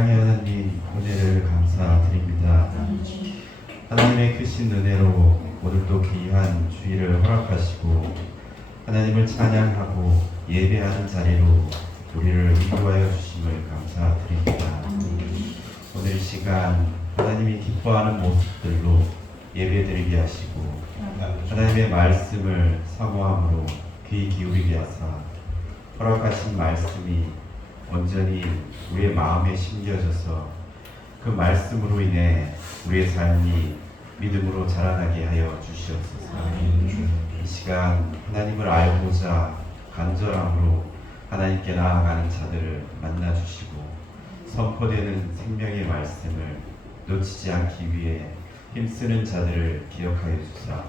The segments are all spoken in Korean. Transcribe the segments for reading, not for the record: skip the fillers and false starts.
사랑의 하나님, 은혜를 감사드립니다. 하나님의 크신 은혜로 오늘도 귀한 주일을 허락하시고 하나님을 찬양하고 예배하는 자리로 우리를 인도하여 주심을 감사드립니다. 오늘 이 시간 하나님이 기뻐하는 모습들로 예배드리게 하시고 하나님의 말씀을 사모함으로 귀 기울이게 하사 허락하신 말씀이 온전히 우리의 마음에 심겨져서 그 말씀으로 인해 우리의 삶이 믿음으로 자라나게 하여 주시옵소서. 이 시간 하나님을 알고자 간절함으로 하나님께 나아가는 자들을 만나 주시고 선포되는 생명의 말씀을 놓치지 않기 위해 힘쓰는 자들을 기억하여 주사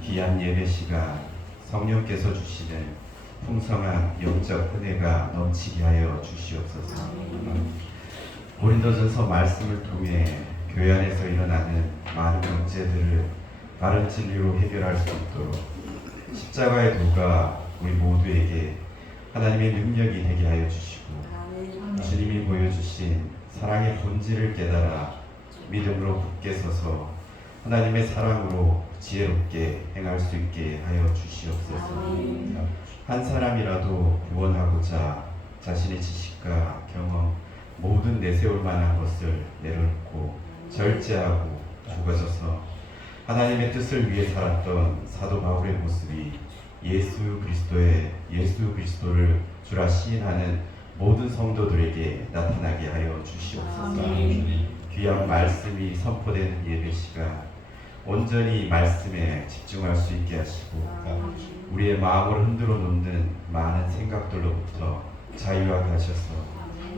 귀한 예배 시간 성령께서 주시는 풍성한 영적 은혜가 넘치게 하여 주시옵소서. 고린도전서 말씀을 통해 교회 안에서 일어나는 많은 문제들을 바른 진리로 해결할 수 있도록 십자가의 도가 우리 모두에게 하나님의 능력이 되게 하여 주시고 주님이 보여주신 사랑의 본질을 깨달아 믿음으로 굳게 서서 하나님의 사랑으로 지혜롭게 행할 수 있게 하여 주시옵소서. 한 사람이라도 구원하고자 자신의 지식과 경험 모든 내세울 만한 것을 내려놓고 절제하고 죽어져서 하나님의 뜻을 위해 살았던 사도 바울의 모습이 예수 그리스도를 주라 시인하는 모든 성도들에게 나타나게 하여 주시옵소서. 귀한 말씀이 선포되는 예배 시간 온전히 말씀에 집중할 수 있게 하시고 우리의 마음을 흔들어 놓는 많은 생각들로부터 자유하게 하셔서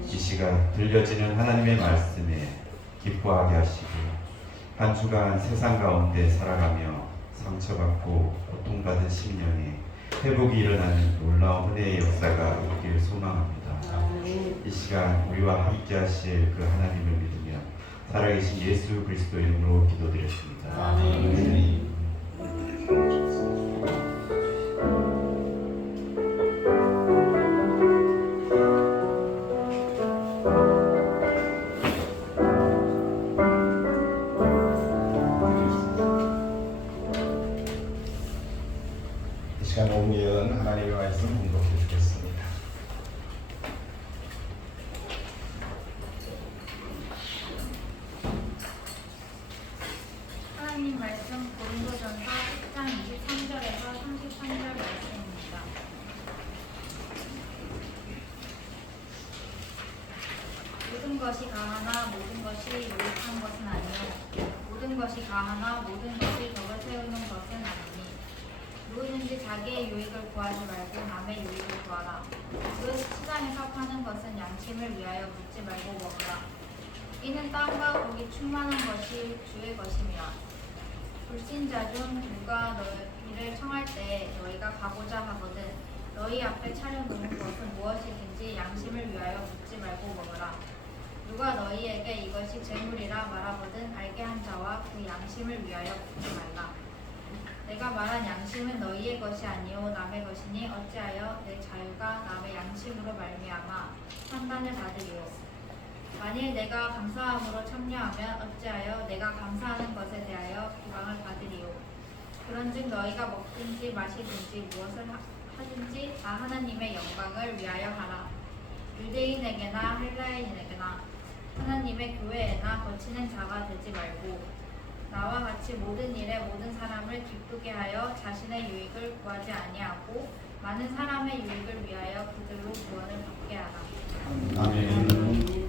이 시간 들려지는 하나님의 말씀에 기뻐하게 하시고 한 주간 세상 가운데 살아가며 상처받고 고통받은 심령에 회복이 일어나는 놀라운 은혜의 역사가 있기를 소망합니다. 이 시간 우리와 함께 하실 그 하나님을 믿으며 살아계신 예수 그리스도의 이름으로 기도드렸습니다. 아멘. 이 시간 오늘은 하나님의 말씀 공독해 주겠습니다. 하나님 말씀 고린도전서 10장 23절에서 33절 말씀입니다. 모든 것이 가하나 모든 것이 유익한 것은 아니요 모든 것이 가하나 모든 것이 덕을 세우는 것은 아니니 누구든지 자기의 유익을 구하지 말고 남의 유익을 구하라. 그 시장에서 파는 것은 양심을 위하여 묻지 말고 먹으라. 이는 땅과 고기 충만한 것이 주의 것임이라. 불신자 중 누가 너희를 청할 때 너희가 가고자 하거든 너희 앞에 차려놓은 것은 무엇이든지 양심을 위하여 묻지 말고 먹으라. 누가 너희에게 이것이 재물이라 말하거든 알게 한 자와 그 양심을 위하여 묻지 말라. 내가 말한 양심은 너희의 것이 아니요 남의 것이니 어찌하여 내 자유가 남의 양심으로 말미암아 판단을 받으리요. 만일 내가 감사함으로 참여하면 어찌하여 내가 감사하는 것에 대하여 비방을 받으리요. 그런즉 너희가 먹든지 마시든지 무엇을 하든지 다 하나님의 영광을 위하여 하라. 유대인에게나 헬라인에게나 하나님의 교회에나 거치는 자가 되지 말고 나와 같이 모든 일에 모든 사람을 기쁘게 하여 자신의 유익을 구하지 아니하고 많은 사람의 유익을 위하여 그들로 구원을 받게 하라. 아멘.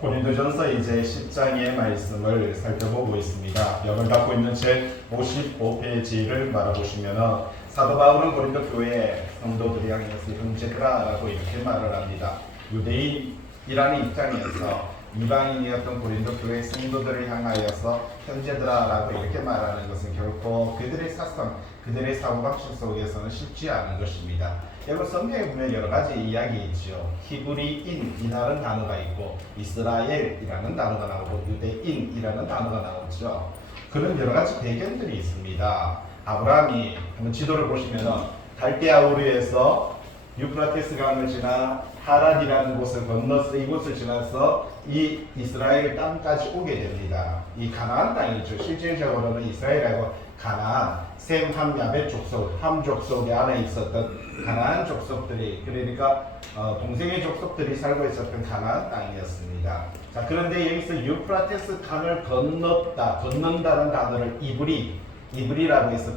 고린도전서 이제 10장의 말씀을 살펴보고 있습니다. 벽을 닫고 있는 제 55페이지를 말아보시면 사도 바울은 고린도 교회 성도들이 향해서 형제들아라고 이렇게 말을 합니다. 유대인이라는 입장에서 이방인이었던 고린도 교회 성도들을 향하여서 형제들아라고 이렇게 말하는 것은 결코 그들의 사상, 그들의 사고방식 속에서는 쉽지 않은 것입니다. 여러분 성경에 보면 여러 가지 이야기 있죠. 히브리인이라는 단어가 있고 이스라엘이라는 단어가 나오고 유대인이라는 단어가 나오죠. 그런 여러 가지 배경들이 있습니다. 아브라함이 한번 지도를 보시면은 갈대아 우르에서 유프라테스 강을 지나 하란이라는 곳을 건너서 이곳을 지나서 이 이스라엘 땅까지 오게 됩니다. 이 가나안 땅이죠. 실질적으로는 이스라엘하고 가나안, 셈, 함, 야벳 족속, 함 족속에 안에 있었던 가나안 족속들이, 그러니까 동생의 족속들이 살고 있었던 가나안 땅이었습니다. 자, 그런데 여기서 유프라테스 강을 건넌다는 단어를 이브리라고 해서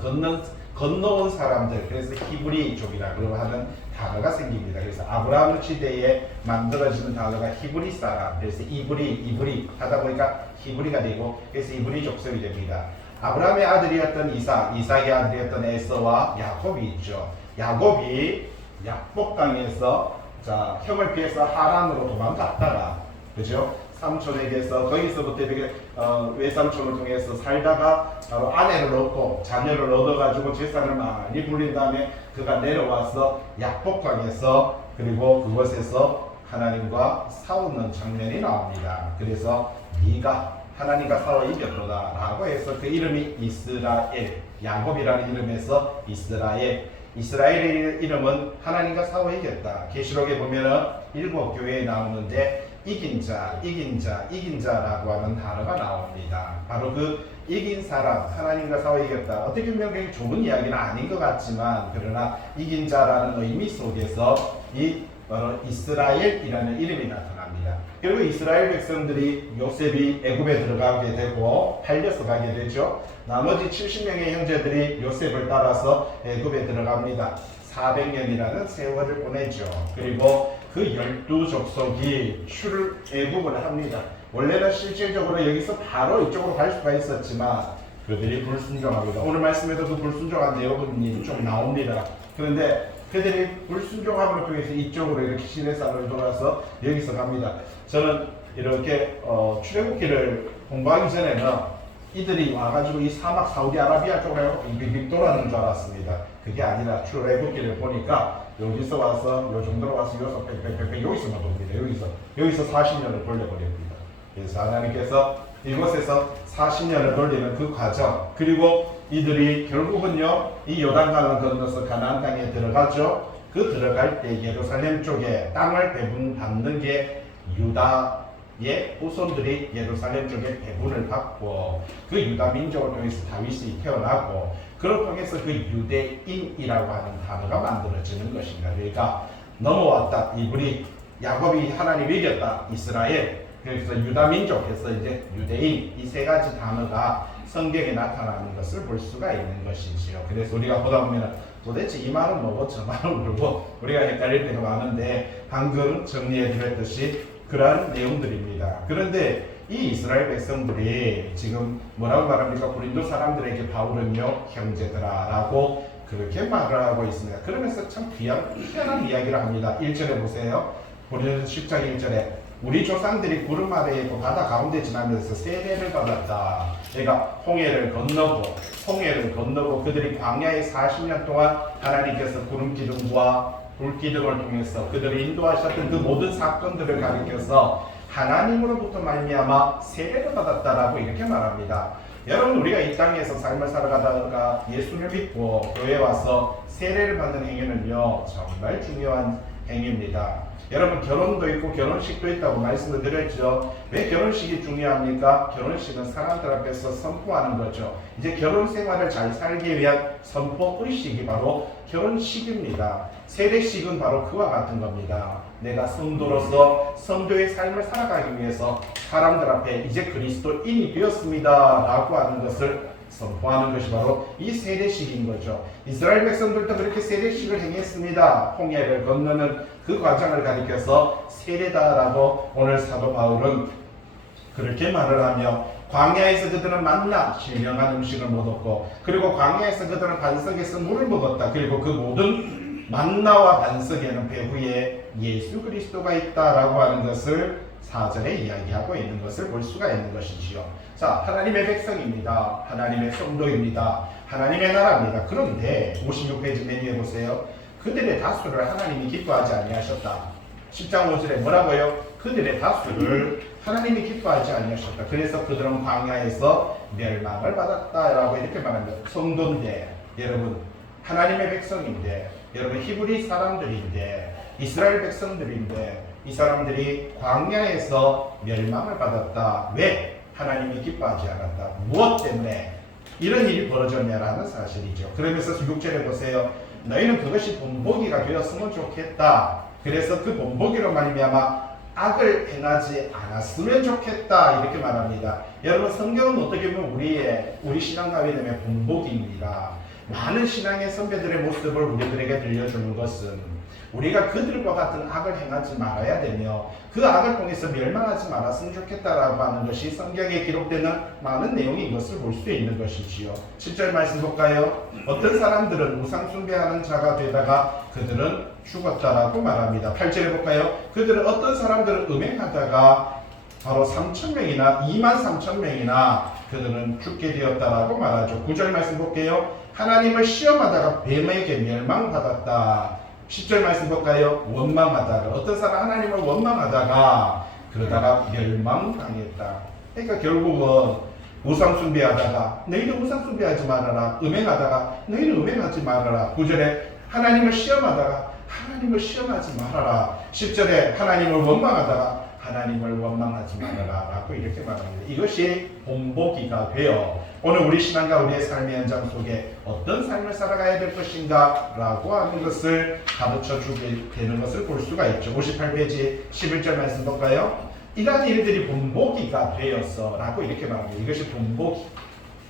건너온 사람들, 그래서 히브리족이라고 하는 단어가 생깁니다. 그래서 아브라함 시대에 만들어지는 단어가 히브리 사람, 그래서 이브리 하다 보니까 히브리가 되고, 그래서 이브리 족속이 됩니다. 아브라함의 아들이었던 이삭의 아들이었던 에서와 야곱이 있죠. 야곱이 약복 땅에서 형을 피해서 하란으로 도망갔다가, 그죠? 삼촌에게서 거기서부터 이렇게 외삼촌을 통해서 살다가 바로 아내를 얻고 자녀를 얻어가지고 재산을 많이 불린 다음에 그가 내려와서 약복강에서, 그리고 그곳에서 하나님과 싸우는 장면이 나옵니다. 그래서 네가 하나님과 싸워 이겼도다 라고 해서 그 이름이 이스라엘, 야곱이라는 이름에서 이스라엘의 이름은 하나님과 싸워 이겼다. 계시록에 보면은 7교회에 나오는데 이긴 자라고 하는 단어가 나옵니다. 바로 그 이긴 사람, 하나님과 싸워 이겼다. 어떻게 보면 그게 좋은 이야기는 아닌 것 같지만, 그러나 이긴 자라는 의미 속에서 바로 이스라엘이라는 이름이 나타납니다. 그리고 이스라엘 백성들이 요셉이 애굽에 들어가게 되고 팔려서 가게 되죠. 나머지 70명의 형제들이 요셉을 따라서 애굽에 들어갑니다. 400년이라는 세월을 보내죠. 그리고 그 12족속이 출애굽을 합니다. 원래는 실질적으로 여기서 바로 이쪽으로 갈 수가 있었지만 그들이 불순종합니다. 오늘 말씀에도 그 불순종한 내용이 좀 나옵니다. 그런데 그들이 불순종함을 통해서 이쪽으로 이렇게 시내산을 돌아서 여기서 갑니다. 저는 이렇게 출애굽기를 공부하기 전에는 이들이 와가지고 이 사막 사우디아라비아 쪽으로 빙빙 돌아가는 줄 알았습니다. 그게 아니라 출애굽기를 보니까 여기서 와서 요 정도로 와서 여기서 빽빽빽 여기서만 돕니다. 여기서 40년을 돌려버립니다. 그래서 하나님께서 이곳에서 40년을 돌리는 그 과정, 그리고 이들이 결국은요 이 요단강을 건너서 가나안 땅에 들어가죠. 그 들어갈 때 예루살렘 쪽에 땅을 배분받는 게 유다의 후손들이 예루살렘 쪽에 배분을 받고, 그 유다 민족을 통해서 다윗이 태어나고, 그걸 통해서 그 유대인이라고 하는 단어가 만들어지는 것입니다. 그러니까 넘어왔다 이브리, 야곱이 하나님 이겼다 이스라엘, 그래서 유다 민족에서 이제 유대인, 이 세 가지 단어가 성경에 나타나는 것을 볼 수가 있는 것이지요. 그래서 우리가 보다 보면 도대체 이 말은 뭐고 저 말은 뭐고 우리가 헷갈릴 때가 많은데, 방금 정리해 드렸듯이 그러한 내용들입니다. 그런데 이 이스라엘 백성들이 지금 뭐라고 말합니까? 고린도 사람들에게 바울은요 형제들아라고 그렇게 말을 하고 있습니다. 그러면서 참 희한한 이야기를 합니다. 1절에 보세요. 고린도 10장 1절에 우리 조상들이 구름 아래에 있고 바다 가운데 지나면서 세례를 받았다. 그러니까 홍해를 건너고 그들이 광야에 40년 동안 하나님께서 구름 기둥과 불 기둥을 통해서 그들을 인도하셨던 그 모든 사건들을 가리켜서 하나님으로부터 말미암아 세례를 받았다라고 이렇게 말합니다. 여러분, 우리가 이 땅에서 삶을 살아가다가 예수를 믿고 교회에 와서 세례를 받는 행위는요 정말 중요한 행위입니다. 여러분, 결혼도 있고 결혼식도 있다고 말씀을 드렸죠. 왜 결혼식이 중요합니까? 결혼식은 사람들 앞에서 선포하는 거죠. 이제 결혼 생활을 잘 살기 위한 선포 의식이 바로 결혼식입니다. 세례식은 바로 그와 같은 겁니다. 내가 성도로서 성도의 삶을 살아가기 위해서 사람들 앞에 이제 그리스도인이 되었습니다 라고 하는 것을 선포하는 것이 바로 이 세례식인 거죠. 이스라엘 백성들도 그렇게 세례식을 행했습니다. 홍해를 건너는 그 과정을 가리켜서 세례다라고 오늘 사도 바울은 그렇게 말을 하며, 광야에서 그들은 만나 신령한 음식을 못 얻고, 그리고 광야에서 그들은 반석에서 물을 먹었다. 그리고 그 모든 만나와 반석에는 배후에 예수 그리스도가 있다라고 하는 것을 4절에 이야기하고 있는 것을 볼 수가 있는 것이지요. 자, 하나님의 백성입니다. 하나님의 성도입니다. 하나님의 나라입니다. 그런데 56페이지 메뉴에 보세요. 그들의 다수를 하나님이 기뻐하지 아니하셨다. 10장 5절에 뭐라고요? 그들의 다수를 하나님이 기뻐하지 아니하셨다. 그래서 그들은 광야에서 멸망을 받았다라고 이렇게 말합니다. 성도인데 여러분 하나님의 백성인데, 여러분 히브리 사람들인데, 이스라엘 백성들인데, 이 사람들이 광야에서 멸망을 받았다. 왜? 하나님이 기뻐하지 않았다. 무엇 때문에 이런 일이 벌어졌냐라는 사실이죠. 그러면서 6절에 보세요. 너희는 그것이 본보기가 되었으면 좋겠다. 그래서 그 본보기로 말미암아 악을 행하지 않았으면 좋겠다. 이렇게 말합니다. 여러분 성경은 어떻게 보면 우리 신앙가에 대한 본보기입니다. 많은 신앙의 선배들의 모습을 우리들에게 들려주는 것은 우리가 그들과 같은 악을 행하지 말아야 되며 그 악을 통해서 멸망하지 말았으면 좋겠다라고 하는 것이 성경에 기록되는 많은 내용인 것을 볼 수 있는 것이지요. 7절 말씀 볼까요? 어떤 사람들은 우상 숭배하는 자가 되다가 그들은 죽었다라고 말합니다. 8절에 볼까요? 그들은 어떤 사람들은 음행하다가 바로 3,000명이나 23,000명이나 그들은 죽게 되었다라고 말하죠. 9절 말씀 볼게요. 하나님을 시험하다가 뱀에게 멸망받았다. 10절 말씀 볼까요? 원망하다가 어떤 사람 하나님을 원망하다가 그러다가 멸망당했다. 그러니까 결국은 우상 숭배하다가 너희는 우상 숭배하지 말아라. 음행하다가 너희는 음행하지 말아라. 9절에 하나님을 시험하다가 하나님을 시험하지 말아라. 10절에 하나님을 원망하다가 하나님을 원망하지 말아라 라고 이렇게 말합니다. 이것이 본보기가 되어 오늘 우리 신앙과 우리의 삶의 현장 속에 어떤 삶을 살아가야 될 것인가 라고 하는 것을 가르쳐 주게 되는 것을 볼 수가 있죠. 58페이지 11절 말씀 볼까요? 이러한 일들이 본보기가 되어서 라고 이렇게 말합니다. 이것이 본보기.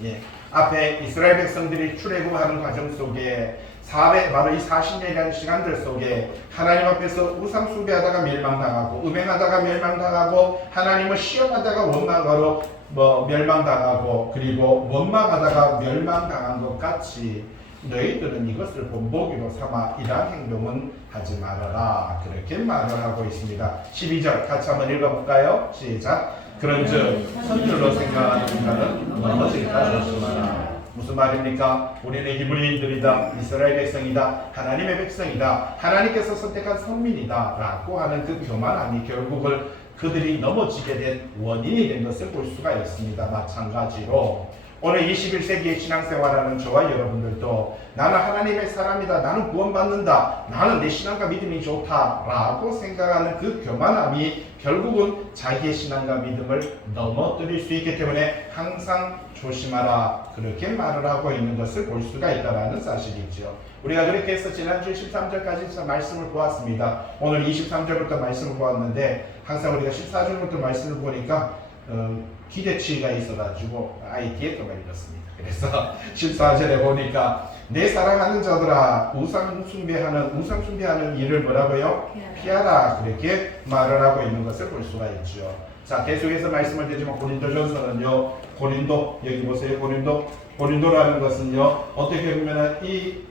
예. 앞에 이스라엘 백성들이 출애굽하는 과정 속에 바로 이 40년이라는 시간들 속에 하나님 앞에서 우상 숭배하다가 멸망당하고 음행하다가 멸망당하고 하나님을 시험하다가 원망하러 멸망당하고 그리고 원망하다가 멸망당한 것 같이 너희들은 이것을 본보기로 삼아 이러한 행동은 하지 말아라. 그렇게 말을 하고 있습니다. 12절 같이 한번 읽어볼까요? 시작. 그런즉 선줄로 생각하는 인간은 넘어질까 조심하라. 무슨 말입니까? 우리는 히브리인들이다. 이스라엘 백성이다. 하나님의 백성이다. 하나님께서 선택한 선민이다. 라고 하는 그 교만함이 결국은 그들이 넘어지게 된 원인이 된 것을 볼 수가 있습니다. 마찬가지로 오늘 21세기의 신앙생활하는 저와 여러분들도 나는 하나님의 사람이다. 나는 구원받는다. 나는 내 신앙과 믿음이 좋다. 라고 생각하는 그 교만함이 결국은 자기의 신앙과 믿음을 넘어뜨릴 수 있기 때문에 항상 조심하라. 그렇게 말을 하고 있는 것을 볼 수가 있다는 사실이죠. 우리가 그렇게 해서 지난주 13절까지 말씀을 보았습니다. 오늘 23절부터 말씀을 보았는데 항상 우리가 14절부터 말씀을 보니까 기대치가 있어가지고 뒤에 또 말렸습니다. 그래서 14절에 보니까 내 사랑하는 자들아 우상 숭배하는 일을 뭐라고요? 피하라. 그렇게 말을 하고 있는 것을 볼 수가 있죠. 자, 계속해서 말씀을 드리지만 고린도전서는요. 여기 보세요. 고린도라는 것은요. 어떻게 보면 이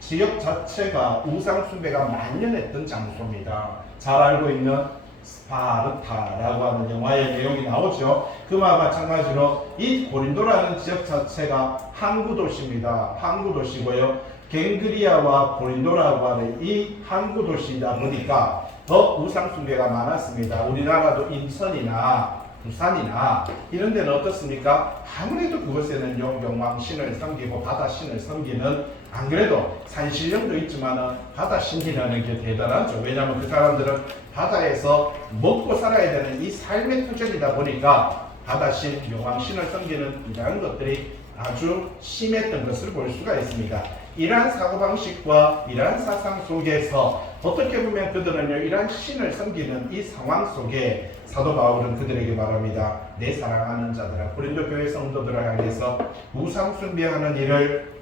지역 자체가 우상 숭배가 만연했던 장소입니다. 잘 알고 있는 스파르타라고 하는 영화의 내용이 나오죠. 그와 마찬가지로 이 고린도라는 지역 자체가 항구 도시입니다. 항구 도시고요. 갱그리아와 고린도라고 하는 이 항구 도시이다 보니까 더 우상 숭배가 많았습니다. 우리나라도 인천이나 부산이나 이런 데는 어떻습니까? 아무래도 그곳에는요 용왕신을 섬기고 바다신을 섬기는 안 그래도 산신령도 있지만 바다신이라는 게 대단하죠. 왜냐하면 그 사람들은 바다에서 먹고 살아야 되는 이 삶의 터전이다 보니까 바다신, 용왕신을 섬기는 이러한 것들이 아주 심했던 것을 볼 수가 있습니다. 이러한 사고방식과 이러한 사상 속에서 어떻게 보면 그들은요 이러한 신을 섬기는 이 상황 속에 사도 바울은 그들에게 말합니다. 내 사랑하는 자들아, 고린도 교회 성도들을 향해서 우상 숭배하는 일을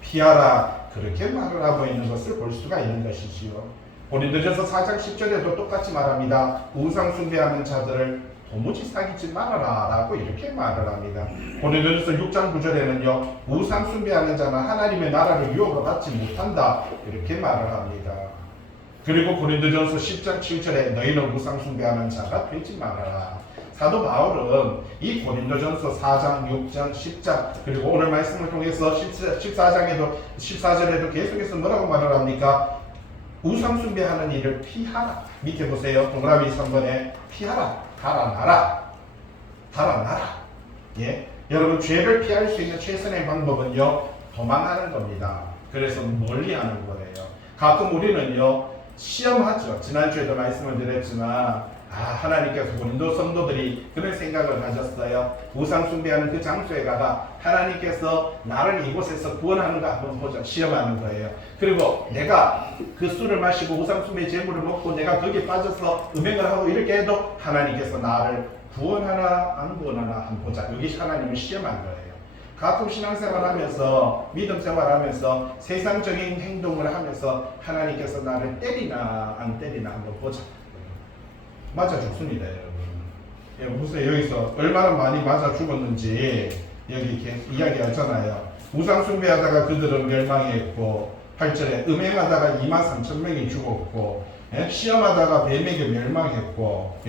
피하라. 그렇게 말을 하고 있는 것을 볼 수가 있는 것이지요. 고린도전서 4장 10절에도 똑같이 말합니다. 우상 숭배하는 자들을 도무지 사귀지 말아라 라고 이렇게 말을 합니다. 고린도전서 6장 9절에는요 우상 숭배하는 자는 하나님의 나라를 유혹을 받지 못한다 이렇게 말을 합니다. 그리고 고린도전서 10장 7절에 너희는 우상 숭배하는 자가 되지 말아라. 사도 바울은 이 고린도전서 4장, 6장, 10장 그리고 오늘 말씀을 통해서 14절에도 계속해서 뭐라고 말을 합니까? 우상 숭배하는 일을 피하라. 밑에 보세요. 동그라미 3번에 피하라. 달아나라. 예. 여러분 죄를 피할 수 있는 최선의 방법은요 도망하는 겁니다. 그래서 멀리 하는 거예요. 가끔 우리는요 시험하죠. 지난주에도 말씀을 드렸지만 하나님께서 고린도 성도들이 그런 생각을 가졌어요. 우상 숭배하는 그 장소에 가가 하나님께서 나를 이곳에서 구원하는가 한번 보자. 시험하는 거예요. 그리고 내가 그 술을 마시고 우상 숭배 제물을 먹고 내가 거기에 빠져서 음행을 하고 이렇게 해도 하나님께서 나를 구원하나 안 구원하나 한번 보자. 여기 하나님을 시험한 거예요. 가끔 신앙생활하면서 믿음 생활하면서 세상적인 행동을 하면서 하나님께서 나를 때리나 안 때리나 한번 보자. 맞아 죽습니다, 여러분. 보세요. 여기서 얼마나 많이 맞아 죽었는지 여기 이야기하잖아요. 우상 숭배하다가 그들은 멸망했고 8절에 음행하다가 23,000명이 죽었고 시험하다가 뱀에게 멸망했고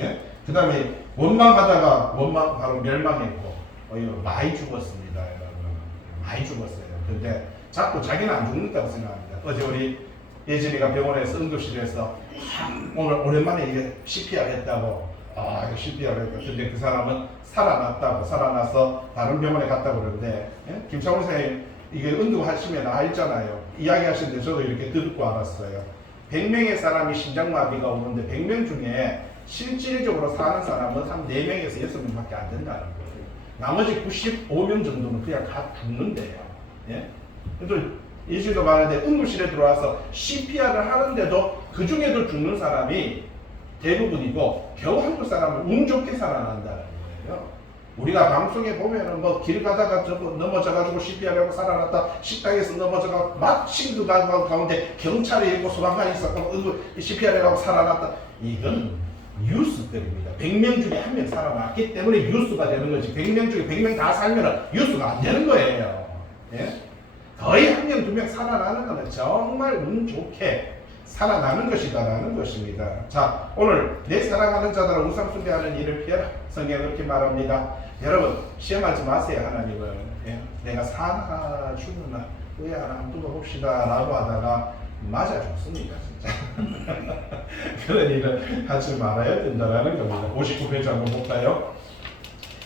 그 다음에 원망하다가 바로 멸망했고 많이 죽었습니다, 여러분. 많이 죽었어요. 근데 자꾸 자기는 안 죽는다고 생각합니다. 어제 우리 예진이가 병원에서 응급실에서 오늘 오랜만에 이게 CPR 했다고 이거 CPR 했다. 근데 그 사람은 살아나서 다른 병원에 갔다고 그러는데 김창훈 선생님 이게 응급하시면 알잖아요. 이야기하시는데 저도 이렇게 듣고 알았어요. 100명의 사람이 심장마비가 오는데 100명 중에 실질적으로 사는 사람은 한 4명에서 6명밖에 안 된다는 거예요. 나머지 95명 정도는 그냥 다 죽는데요. 그래서 예시도 많은데 응급실에 들어와서 CPR을 하는데도 그 중에도 죽는 사람이 대부분이고 겨우 한두 사람은 운 좋게 살아난다는 거예요. 우리가 방송에 보면은 뭐 길 가다가 넘어져가지고 CPR하고 살아났다, 식당에서 넘어져가 마침 그 가운데 경찰이 있고 소방관이 있었고 CPR하고 살아났다. 이건 뉴스들입니다. 100명 중에 1명 살아났기 때문에 뉴스가 되는 거지. 100명 중에 100명 다 살면 뉴스가 안 되는 거예요. 거의 1명, 2명 살아나는 것은 정말 운 좋게 살아나는 것이다라는 것입니다. 자, 오늘 내 사랑하는 자들은 우상 숭배하는 일을 피하라. 성경은 그렇게 말합니다. 여러분 시험하지 마세요. 하나님을. 내가 사나 죽나 왜 한번 두고 봅시다 라고 하다가 맞아 죽습니다. 진짜. 그런 일을 하지 말아야 된다라는 겁니다. 59페이지 한번 볼까요?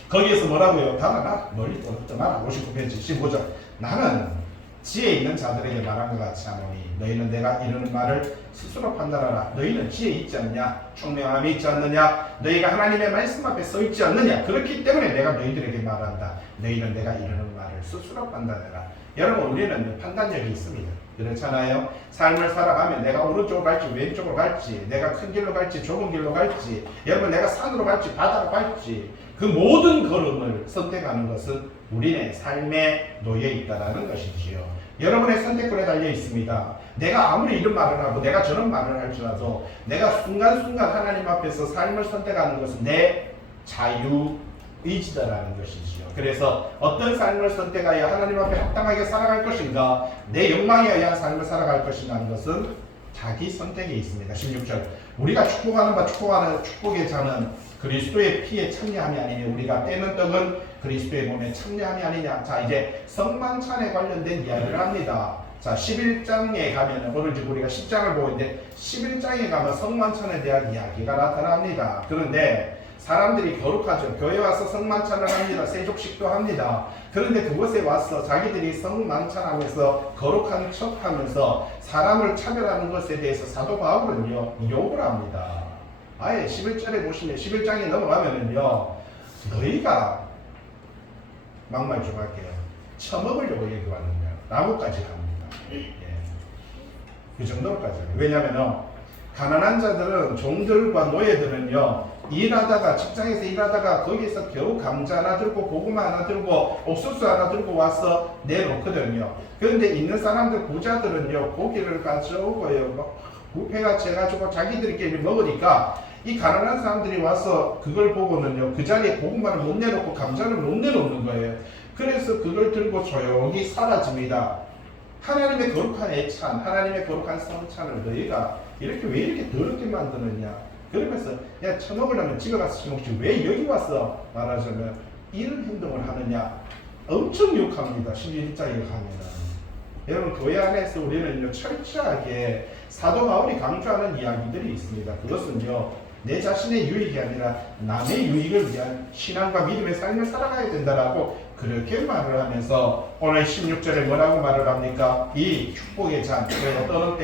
거기에서 뭐라고요? 달아나 멀리 떠나라. 59페이지 15절. 나는 지혜 있는 자들에게 말한 것 같이 하노니 너희는 내가 이르는 말을 스스로 판단하라. 너희는 지혜 있지 않냐? 총명함이 있지 않느냐? 너희가 하나님의 말씀 앞에 서 있지 않느냐? 그렇기 때문에 내가 너희들에게 말한다. 너희는 내가 이르는 말을 스스로 판단해라. 여러분 우리는 판단력이 있습니다. 그렇잖아요. 삶을 살아가면 내가 오른쪽으로 갈지 왼쪽으로 갈지, 내가 큰 길로 갈지 좁은 길로 갈지, 여러분 내가 산으로 갈지 바다로 갈지, 그 모든 걸음을 선택하는 것은 우리의 삶에 놓여 있다는 것이지요. 여러분의 선택권에 달려 있습니다. 내가 아무리 이런 말을 하고 내가 저런 말을 할지라도 내가 순간순간 하나님 앞에서 삶을 선택하는 것은 내 자유의지다라는 것이지요. 그래서 어떤 삶을 선택하여 하나님 앞에 합당하게 살아갈 것인가, 내 욕망에 의한 삶을 살아갈 것인가 하는 것은 자기 선택에 있습니다. 16절 우리가 축복하는 바 축복의 자는 그리스도의 피에 참여함이 아니냐. 우리가 떼는 떡은 그리스도의 몸에 참여함이 아니냐. 자, 이제 성만찬에 관련된 이야기를 합니다. 자, 11장에 가면은 오늘 지금 우리가 10장을 보고 있는데 11장에 가면 성만찬에 대한 이야기가 나타납니다. 그런데 사람들이 거룩하죠. 교회 와서 성만찬을 합니다. 세족식도 합니다. 그런데 그곳에 와서 자기들이 성만찬하면서 거룩한 척하면서 사람을 차별하는 것에 대해서 사도 바울은요 욕을 합니다. 아예 11절에 보시면 11장에 넘어가면은요 너희가 막말 좀 할게요. 처먹으려고 여기 왔느냐 라고까지 합니다. 그 정도까지 합니다. 왜냐하면 가난한 자들은 종들과 노예들은요 일하다가 직장에서 일하다가 거기서 겨우 감자 하나 들고 고구마 하나 들고 옥수수 하나 들고 와서 내놓거든요. 그런데 있는 사람들 부자들은요 고기를 가져오고요 부패같이 해가지고 자기들끼리 먹으니까 이 가난한 사람들이 와서 그걸 보고는요 그 자리에 고구마를 못 내놓고 감자를 못 내놓는 거예요. 그래서 그걸 들고 조용히 사라집니다. 하나님의 거룩한 애찬, 하나님의 거룩한 성찬을 너희가 이렇게 왜 이렇게 더럽게 만드느냐. 그러면서 야 처먹으려면 집에 가서 처먹지 왜 여기 와서 말하자면 이런 행동을 하느냐. 엄청 욕합니다. 11장에 가면은. 여러분 교회 안에서 우리는 철저하게 사도 바울이 강조하는 이야기들이 있습니다. 그것은요 내 자신의 유익이 아니라 남의 유익을 위한 신앙과 믿음의 삶을 살아가야 된다라고 그렇게 말을 하면서 오늘 16절에 뭐라고 말을 합니까? 이 축복의 잔, 그리고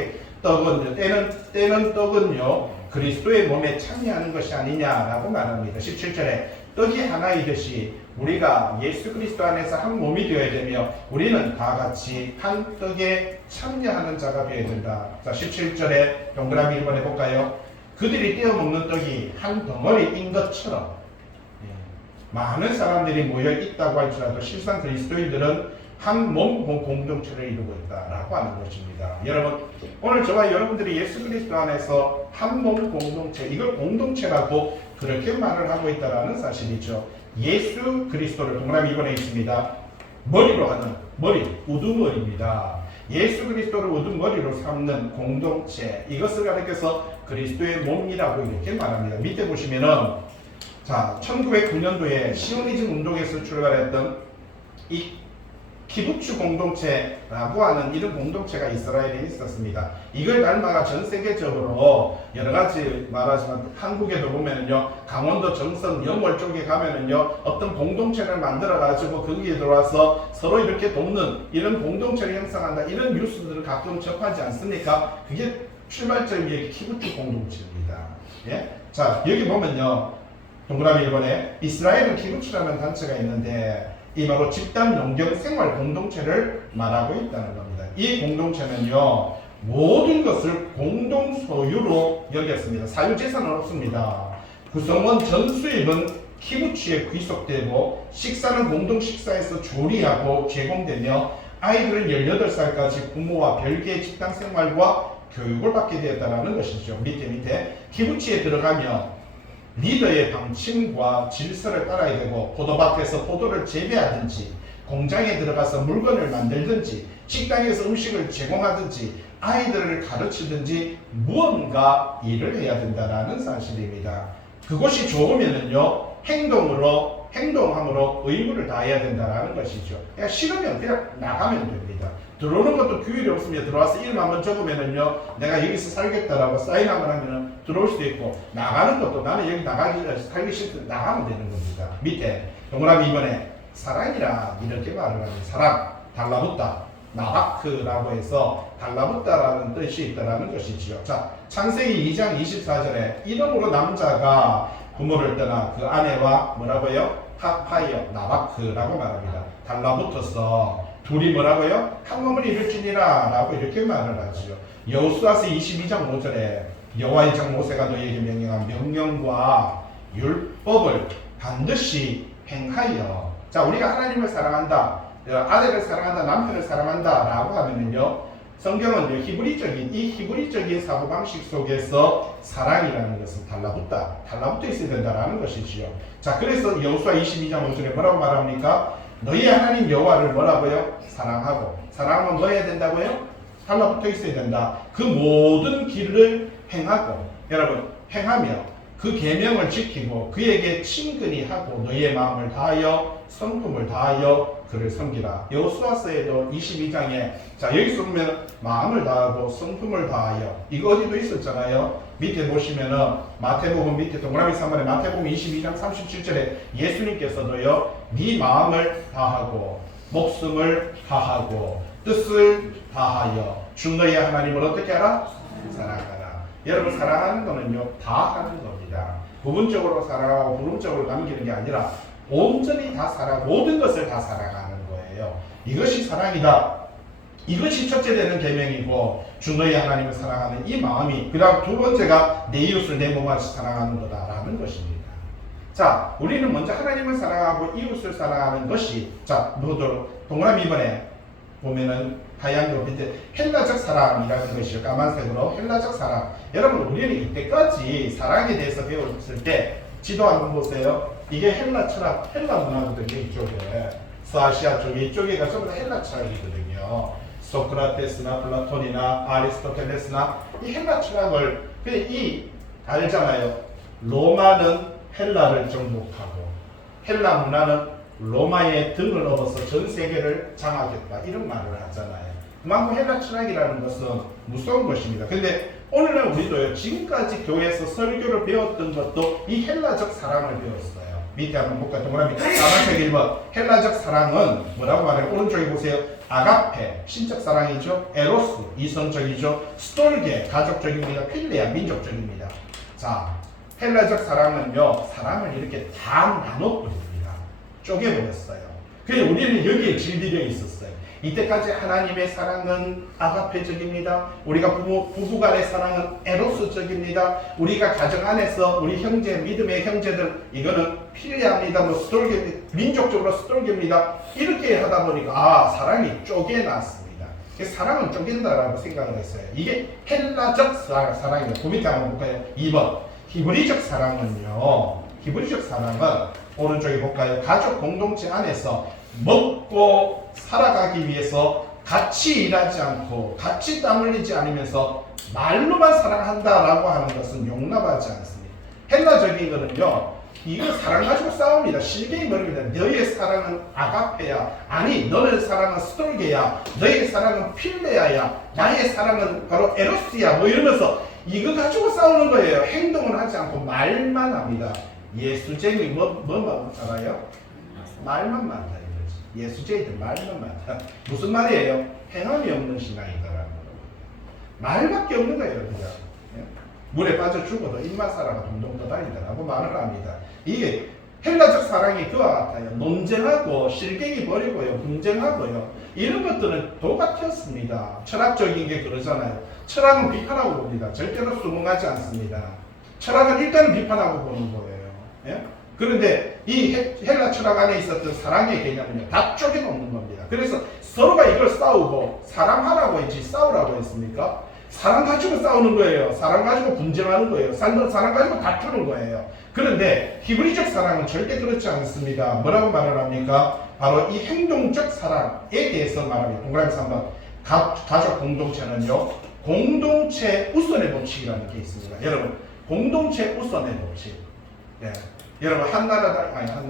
때는 떡은요 그리스도의 몸에 참여하는 것이 아니냐라고 말합니다. 17절에 떡이 하나이듯이 우리가 예수 그리스도 안에서 한 몸이 되어야 되며 우리는 다 같이 한 떡에 참여하는 자가 되어야 된다. 자, 17절에 동그라미 1번 해볼까요? 그들이 떼어 먹는 떡이 한 덩어리인 것처럼 많은 사람들이 모여 있다고 할지라도 실상 그리스도인들은 한 몸 공동체를 이루고 있다라고 하는 것입니다. 여러분, 오늘 저와 여러분들이 예수 그리스도 안에서 한 몸 공동체, 이걸 공동체라고 그렇게 말을 하고 있다라는 사실이죠. 예수 그리스도를 동그라미 2번에 있습니다. 머리로 하는 우두머리입니다. 예수 그리스도를 우두머리로 삼는 공동체, 이것을 가리켜서 그리스도의 몸이라고 이렇게 말합니다. 밑에 보시면은 자, 1909년도에 시오니즘 운동에서 출발했던 이 키부츠 공동체라고 하는 이런 공동체가 이스라엘에 있었습니다. 이걸 닮아가 전 세계적으로 여러 가지 말하지만 한국에도 보면은요, 강원도 정선 영월 쪽에 가면은요, 어떤 공동체를 만들어 가지고 거기에 들어와서 서로 이렇게 돕는 이런 공동체를 형성한다, 이런 뉴스들을 가끔 접하지 않습니까? 그게 출발점이 키부츠 공동체입니다. 예? 자, 여기 보면요, 동그라미 1번에 이스라엘은 키부츠라는 단체가 있는데 이 바로 집단 농경 생활 공동체를 말하고 있다는 겁니다. 이 공동체는요 모든 것을 공동 소유로 여겼습니다. 사유재산은 없습니다. 구성원 전 수입은 키부츠에 귀속되고 식사는 공동 식사에서 조리하고 제공되며 아이들은 18살까지 부모와 별개의 집단 생활과 교육을 받게 되었다는 것이죠. 밑에 키부츠에 들어가며 리더의 방침과 질서를 따라야 되고 포도밭에서 포도를 재배하든지 공장에 들어가서 물건을 만들든지 식당에서 음식을 제공하든지 아이들을 가르치든지 무언가 일을 해야 된다는 사실입니다. 그것이 좋으면은요 행동함으로 의무를 다해야 된다는 것이죠. 그냥 싫으면 그냥 나가면 됩니다. 들어오는 것도 규율이 없으면 들어와서 이름 한번 적으면은요 내가 여기서 살겠다라고 사인 한번 하면은 들어올 수도 있고, 나가는 것도 나는 여기 살기 싫다 나가면 되는 겁니다. 밑에 동그라미 2번에 사랑이라 이렇게 말을 합니다. 사랑, 달라붙다, 나바크라고 해서 달라붙다라는 뜻이 있다라는 것이지요. 자, 창세기 2장 24절에 이름으로 남자가 부모를 떠나 그 아내와 뭐라고요? 하파이어, 나바크라고 말합니다. 달라붙어서 둘이 뭐라고요? 한 몸을 이룰지니라 라고 이렇게 말을 하죠. 여호수아서 22장 5절에 여호와의 종 모세가 너희에게 명령한 명령과 율법을 반드시 행하여, 자, 우리가 하나님을 사랑한다, 아내를 사랑한다, 남편을 사랑한다 라고 하면은요 성경은 히브리적인 사고방식 속에서 사랑이라는 것은 달라붙어 있어야 된다는 것이지요. 자, 그래서 여호수아 22장 5절에 뭐라고 말합니까? 너희 하나님 여호와를 뭐라고요? 사랑하면 뭐 해야 된다고요? 달라붙어 있어야 된다. 그 모든 길을 행하고, 여러분 행하며 그 계명을 지키고 그에게 친근히 하고 너희의 마음을 다하여 성품을 다하여 그를 섬기라. 여호수아서에도 22장에 자 여기서 보면 마음을 다하고 성품을 다하여, 이거 어디도 있었잖아요. 밑에 보시면은 마태복음 밑에 동그라미 3번에 마태복음 22장 37절에 예수님께서도요 네 마음을 다하고 목숨을 다하고 뜻을 다하여 주 너희 하나님을 어떻게 하라? 사랑하라. 여러분, 사랑하는 거는요 다 하는 겁니다. 부분적으로 사랑하고 부분적으로 남기는 게 아니라 온전히 다 모든 것을 다 사랑하는 거예요. 이것이 사랑이다. 이것이 첫째 되는 계명이고 주 너희 하나님을 사랑하는 이 마음이, 그 다음 두 번째가 내 이웃을 내 몸같이 사랑하는 거다라는 것입니다. 자, 우리는 먼저 하나님을 사랑하고 이웃을 사랑하는 것이, 자, 보도록 동그라미 2번에 보면은 하얀 거 밑에 헬라적 사랑이라는 것이요. 까만색으로 헬라적 사랑. 여러분, 우리는 이때까지 사랑에 대해서 배웠을 때 지도 한번 보세요. 이게 헬라 철학, 헬라 문화거든요. 이쪽에 서아시아 쪽에, 이쪽에가 전부 다 헬라 철학이거든요. 소크라테스나 플라톤이나 아리스토텔레스나 이 헬라 철학을, 이 알잖아요. 로마는 헬라를 정복하고 헬라 문화는 로마의 등을 업어서 전 세계를 장악했다, 이런 말을 하잖아요. 그만큼 헬라 철학이라는 것은 무서운 것입니다. 근데 오늘날 우리도요 지금까지 교회에서 설교를 배웠던 것도 이 헬라적 사랑을 배웠어요. 밑에 한번 볼까요? 동그라미 까만색 1번. 헬라적 사랑은 뭐라고 말해요? 오른쪽에 보세요. 아가페, 신적 사랑이죠. 에로스, 이성적이죠. 스톨게, 가족적입니다. 필레아, 민족적입니다. 자, 헬라적 사랑은요, 사랑을 이렇게 다 나눠버립니다. 쪼개버렸어요. 그래서 우리는 여기에 질비력이 있었어요. 이때까지 하나님의 사랑은 아가페적입니다. 우리가 부부 간의 사랑은 에로스적입니다. 우리가 가정 안에서 우리 형제, 믿음의 형제들, 이거는 필레아입니다. 뭐 스톨게, 민족적으로 스톨게입니다. 이렇게 하다 보니까 사랑이 쪼개놨습니다. 사랑은 쪼갠다라고 생각을 했어요. 이게 헬라적 사랑입니다. 그 밑에 한번 볼까요? 2번. 히브리적 사랑은요. 히브리적 사랑은 오른쪽에 볼까요? 가족 공동체 안에서 먹고 살아가기 위해서 같이 일하지 않고 같이 땀 흘리지 않으면서 말로만 사랑한다라고 하는 것은 용납하지 않습니다. 헬라적인 거는요, 이거 사랑 가지고 싸웁니다. 실갱이 버립니다. 너의 사랑은 아가페야. 아니, 너의 사랑은 스톨게야. 너의 사랑은 필레아야. 나의 사랑은 바로 에로스야. 뭐 이러면서 이거 가지고 싸우는 거예요. 행동을 하지 않고 말만 합니다. 예수쟁이 뭐만 알아요? 말만 많다 이거지. 예수쟁이들 말만 많다. 무슨 말이에요? 행함이 없는 신앙이다라는 거예요. 말밖에 없는 거예요, 그냥. 물에 빠져 죽어도 입만 살아가 동동 떠다닌다라고 말을 합니다. 이게 헬라적 사랑이 그와 같아요. 논쟁하고 실갱이 버리고요, 분쟁하고요. 이런 것들은 똑같았습니다. 철학적인 게 그러잖아요. 철학은 비판하고 봅니다. 절대로 수긍하지 않습니다. 철학은 일단은 비판하고 보는 거예요. 예? 그런데 이 헬라 철학 안에 있었던 사랑의 개념은요, 다 쪼개놓는 겁니다. 그래서 서로가 이걸 싸우고 사랑하라고 했지 싸우라고 했습니까? 사랑 가지고 싸우는 거예요. 사랑 가지고 분쟁하는 거예요. 사랑 가지고 다투는 거예요. 그런데 히브리적 사랑은 절대 그렇지 않습니다. 뭐라고 말을 합니까? 바로 이 행동적 사랑에 대해서 말합니다. 동그라미 3번. 가족 공동체는요, 공동체 우선의 법칙이라는 게 있습니다. 여러분, 공동체 우선의 법칙. 예. 여러분, 한나라당이 아니지.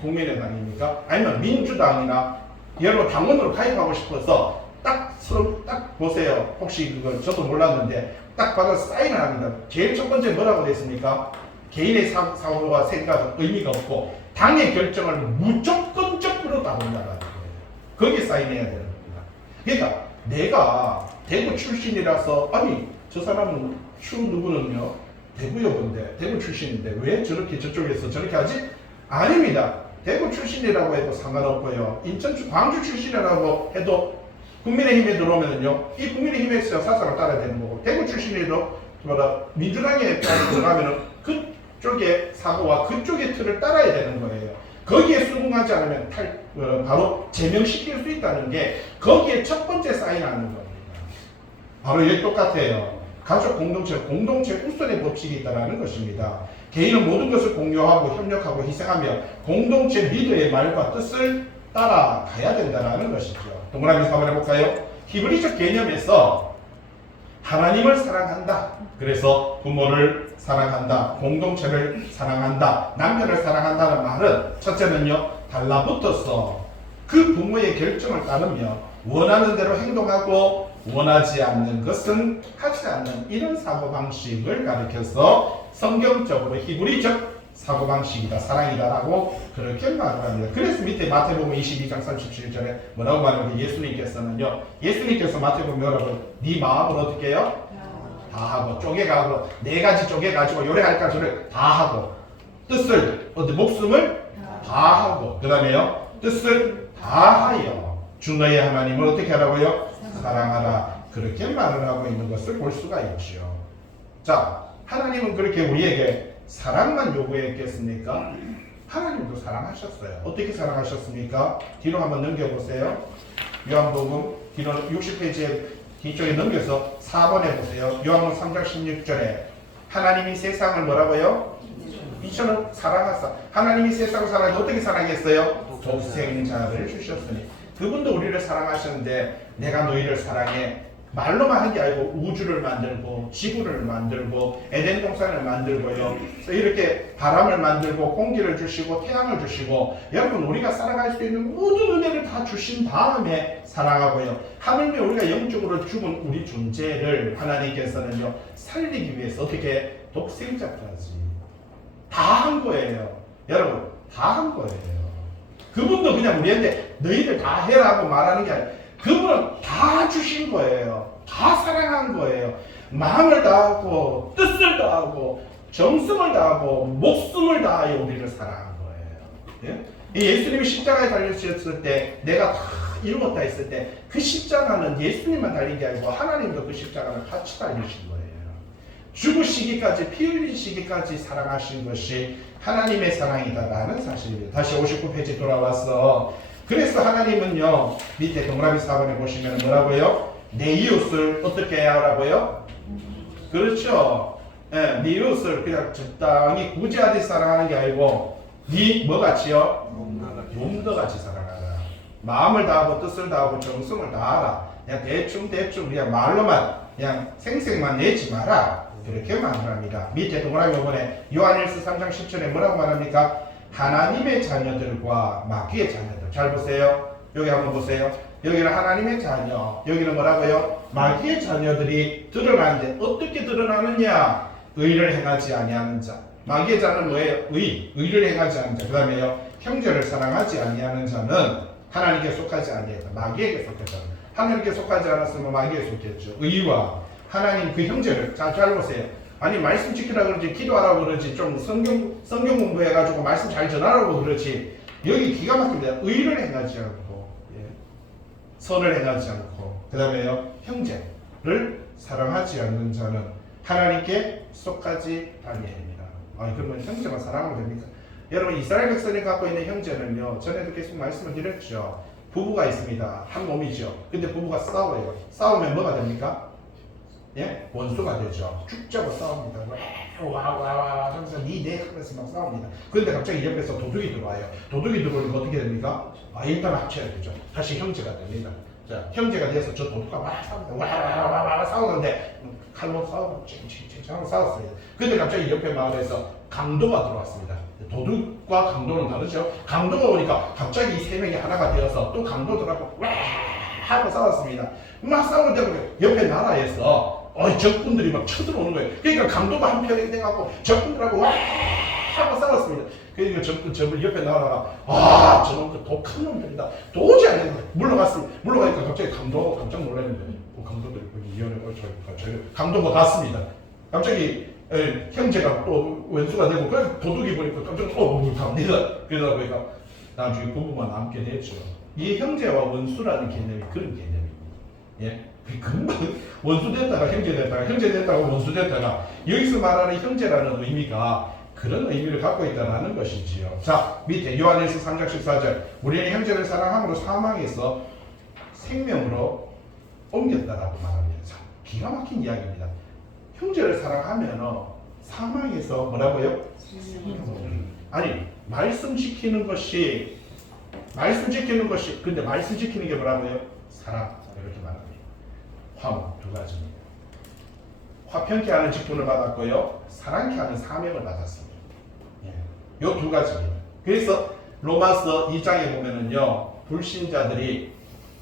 국민의당입니까? 아니면 민주당이나 여러분 당원으로 가입하고 싶어서 딱 보세요. 혹시 그거 저도 몰랐는데 딱 받아서 사인을 합니다. 제일 첫 번째 뭐라고 되어 있습니까? 개인의 사고와 생각은 의미가 없고 당의 결정을 무조건적으로 따른다는 거예요. 거기에 사인해야 되는 겁니다. 그러니까 내가 대구 출신이라서 아니 저 사람은 누구는요 대구 여군데 대구 출신인데 왜 저렇게 저쪽에서 저렇게 하지? 아닙니다. 대구 출신이라고 해도 상관없고요. 광주 출신이라고 해도 국민의힘에 들어오면은요, 이 국민의힘에서 사상을 따라야 되는 거고, 대구 출신에도 민주당에 들어가면은 그쪽의 사고와 그쪽의 틀을 따라야 되는 거예요. 거기에 수긍하지 않으면 바로 제명시킬 수 있다는 게 거기에 첫 번째 사인하는 겁니다. 바로 여기 똑같아요. 가족 공동체 우선의 법칙이 있다는 것입니다. 개인은 모든 것을 공유하고 협력하고 희생하며 공동체 리더의 말과 뜻을 따라가야 된다는 것이죠. 동그라미 4번 해볼까요? 히브리적 개념에서 하나님을 사랑한다. 그래서 부모를 사랑한다. 공동체를 사랑한다. 남편을 사랑한다는 말은 첫째는요, 달라붙어서 그 부모의 결정을 따르며 원하는 대로 행동하고 원하지 않는 것은 하지 않는 이런 사고방식을 가리켜서 성경적으로 히브리적 사고방식이다, 사랑이다라고 그렇게 말을 합니다. 그래서 밑에 마태복음 22장 37절에 뭐라고 말하면 예수님께서는요, 예수님께서 마태복음 뭐라고 네 마음을 어떻게 해요? 다 하고 쪼개가고 네 가지 쪼개가지고 요래할까 저래 다 하고 뜻을 목숨을 다 하고 그 다음에요 뜻을 다 하여 주 너의 하나님을 어떻게 하라고요? 사랑하라. 그렇게 말을 하고 있는 것을 볼 수가 있죠. 자, 하나님은 그렇게 우리에게 사랑만 요구했겠습니까? 하나님도 사랑하셨어요. 어떻게 사랑하셨습니까? 뒤로 한번 넘겨보세요. 요한복음 뒤로 60페이지에 뒤쪽에 넘겨서 4번에 보세요. 요한복음 3장 16절에 하나님이 세상을 뭐라고요? 이처럼 사랑하사. 하나님이 세상을 사랑해서 어떻게 사랑했어요? 독생자를 주셨으니. 그분도 우리를 사랑하셨는데 내가 너희를 사랑해. 말로만 한 게 아니고 우주를 만들고 지구를 만들고 에덴 동산을 만들고요. 이렇게 바람을 만들고 공기를 주시고 태양을 주시고 여러분 우리가 살아갈 수 있는 모든 은혜를 다 주신 다음에 사랑하고요. 하물며 우리가 영적으로 죽은 우리 존재를 하나님께서는요 살리기 위해서 어떻게 독생자까지 다 한 거예요. 여러분, 다 한 거예요. 그분도 그냥 우리한테 너희들 다 해라고 말하는 게 아니라 그분은 다 주신 거예요. 다 사랑한 거예요. 마음을 다하고 뜻을 다하고 정성을 다하고 목숨을 다하여 우리를 사랑한 거예요. 예? 예수님이 십자가에 달리셨을 때 내가 다 이루었다 했을 때 그 십자가는 예수님만 달린 게 아니고 하나님도 그 십자가를 같이 달리신 거예요. 죽으시기까지 피 흘리시기까지 사랑하신 것이 하나님의 사랑이다라는 사실입니다. 다시 59페이지 돌아와서 그래서 하나님은요 밑에 동그라미 4번에 보시면 뭐라고요? 내 이웃을 어떻게 해야 하라고요? 그렇죠. 네 이웃을 그냥 적당히 구제하듯 사랑하는 게 아니고 네 뭐같이요? 몸도같이 사랑하라. 마음을 다하고 뜻을 다하고 정성을 다하라. 그냥 대충 그냥 말로만 그냥 생색만 내지 마라. 이렇게 말합니다. 밑에 동그라미 5번에 요한일서 3장 10절에 뭐라고 말합니까? 하나님의 자녀들과 마귀의 자녀들. 잘 보세요. 여기 한번 보세요. 여기는 하나님의 자녀, 여기는 뭐라고요? 마귀의 자녀들이 드러나는데 어떻게 드러나느냐? 의를 행하지 아니하는 자. 마귀의 자는 뭐예요? 의를 행하지 않는 자. 그 다음에요, 형제를 사랑하지 아니하는 자는 하나님께 속하지 아니하다. 마귀에게 속했다. 하나님께 속하지 않았으면 마귀에 속했죠. 의와 하나님 그 형제를 잘 보세요. 아니 말씀 지키라 그러지 기도하라고 그러지 좀 성경 공부해가지고 말씀 잘 전하라고 그러지 여기 기가 막힙니다. 의를 행하지 않고 선을 행하지 않고 그 다음에요 형제를 사랑하지 않는 자는 하나님께 속하지 아니합니다. 그러면 형제만 사랑하면 됩니까? 여러분 이스라엘 백성이 갖고 있는 형제는요 전에도 계속 말씀을 드렸죠. 부부가 있습니다. 한 몸이죠. 근데 부부가 싸워요. 싸우면 뭐가 됩니까? 예? 원수가 되죠. 죽자고 싸웁니다. 와 항상 니내 하면서 막 싸웁니다. 그런데 갑자기 옆에서 도둑이 들어와요. 도둑이 들어오니까 어떻게 됩니까? 일단 합쳐야 되죠. 다시 형제가 됩니다. 자, 형제가 돼서 저 도둑과 막 싸웁니다. 와 싸우는데 칼로 싸우고 쨍쨍쨍 싸웠어요. 근데 갑자기 옆에 마을에서 강도가 들어왔습니다. 도둑과 강도는 다르죠. 강도가 오니까 갑자기 이 세 명이 하나가 되어서 또 강도들하고 와 하고 싸웠습니다. 막 싸우는데 옆에 나라에서 적군들이 막 쳐들어오는 거예요. 그러니까 강도가 한편에 돼갖고 적군들하고 와 하고 싸웠습니다. 그러니까 적군 옆에 나라가 저놈 그 독한 놈들이다. 도저히 안 된다. 물러갔습니다. 물러가니까 갑자기 강도가 깜짝 놀랐는데 강도들이 이혼을 강도가 갔습니다. 갑자기 형제가 또 원수가 되고 그래서 도둑이 보니까 깜짝 갑니다. 그러다 보니까 나중에 부부만 남게 됐죠. 이 형제와 원수라는 개념이 그런 개념입니다. 예? 금방 원수 됐다가 형제 됐다가 형제 됐다가 원수 됐다가 여기서 말하는 형제라는 의미가 그런 의미를 갖고 있다는 것이지요. 자, 밑에 요한일서 3장 14절 우리는 형제를 사랑함으로 사망에서 생명으로 옮겼다라고 말합니다. 자, 기가 막힌 이야기입니다. 형제를 사랑하면 사망에서 뭐라고요? 아니 말씀 지키는 것이 근데 말씀 지키는 게 뭐라고요? 사랑 이렇게 말합니다. 화목 두 가지입니다. 화평케 하는 직분을 받았고요, 사랑케 하는 사명을 받았습니다. 요 두 가지입니다. 그래서 로마서 2장에 보면은요, 불신자들이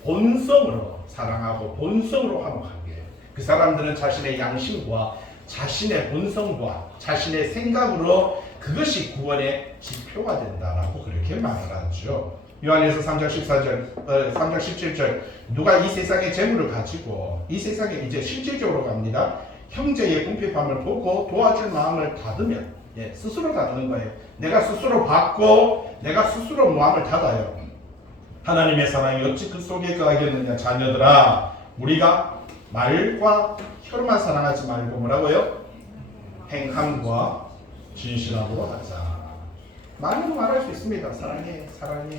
본성으로 사랑하고 본성으로 화목한 거예요. 그 사람들은 자신의 양심과 자신의 본성과 자신의 생각으로 그것이 구원의 지표가 된다라고 그렇게 말을 하죠. 요한일서 3장 14절, 3장 17절 누가 이 세상의 재물을 가지고 이 세상에 이제 실질적으로 갑니다. 형제의 궁핍함을 보고 도와줄 마음을 닫으면 스스로 닫는 거예요. 내가 스스로 받고 내가 스스로 마음을 닫아요. 하나님의 사랑이 어찌 그 속에 거하겠느냐. 자녀들아 우리가 말과 혀로만 사랑하지 말고 뭐라고요? 행함과 진실함으로 하자. 말로 말할 수 있습니다. 사랑해 사랑해.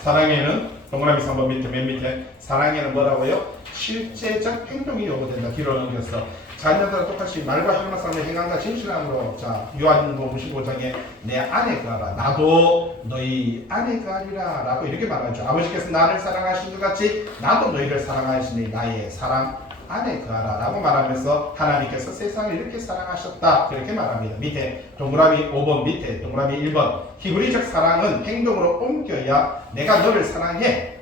사랑에는 동그라미 3번 밑에 맨 밑에 사랑에는 뭐라고요? 실제적 행동이 요구된다. 뒤로 넘겨서 자녀들과 똑같이 말과 혀로만 사랑해 행함과 진실함으로. 자, 요한복음 15장에 내 안에 거하라. 나도 너희 안에 거하리라 라고 이렇게 말하죠. 아버지께서 나를 사랑하신 것 같이 나도 너희를 사랑하시니 나의 사랑 안에 거하라 라고 말하면서 하나님께서 세상을 이렇게 사랑하셨다 그렇게 말합니다. 밑에 동그라미 5번 밑에 동그라미 1번 히브리적 사랑은 행동으로 옮겨야 내가 너를 사랑해.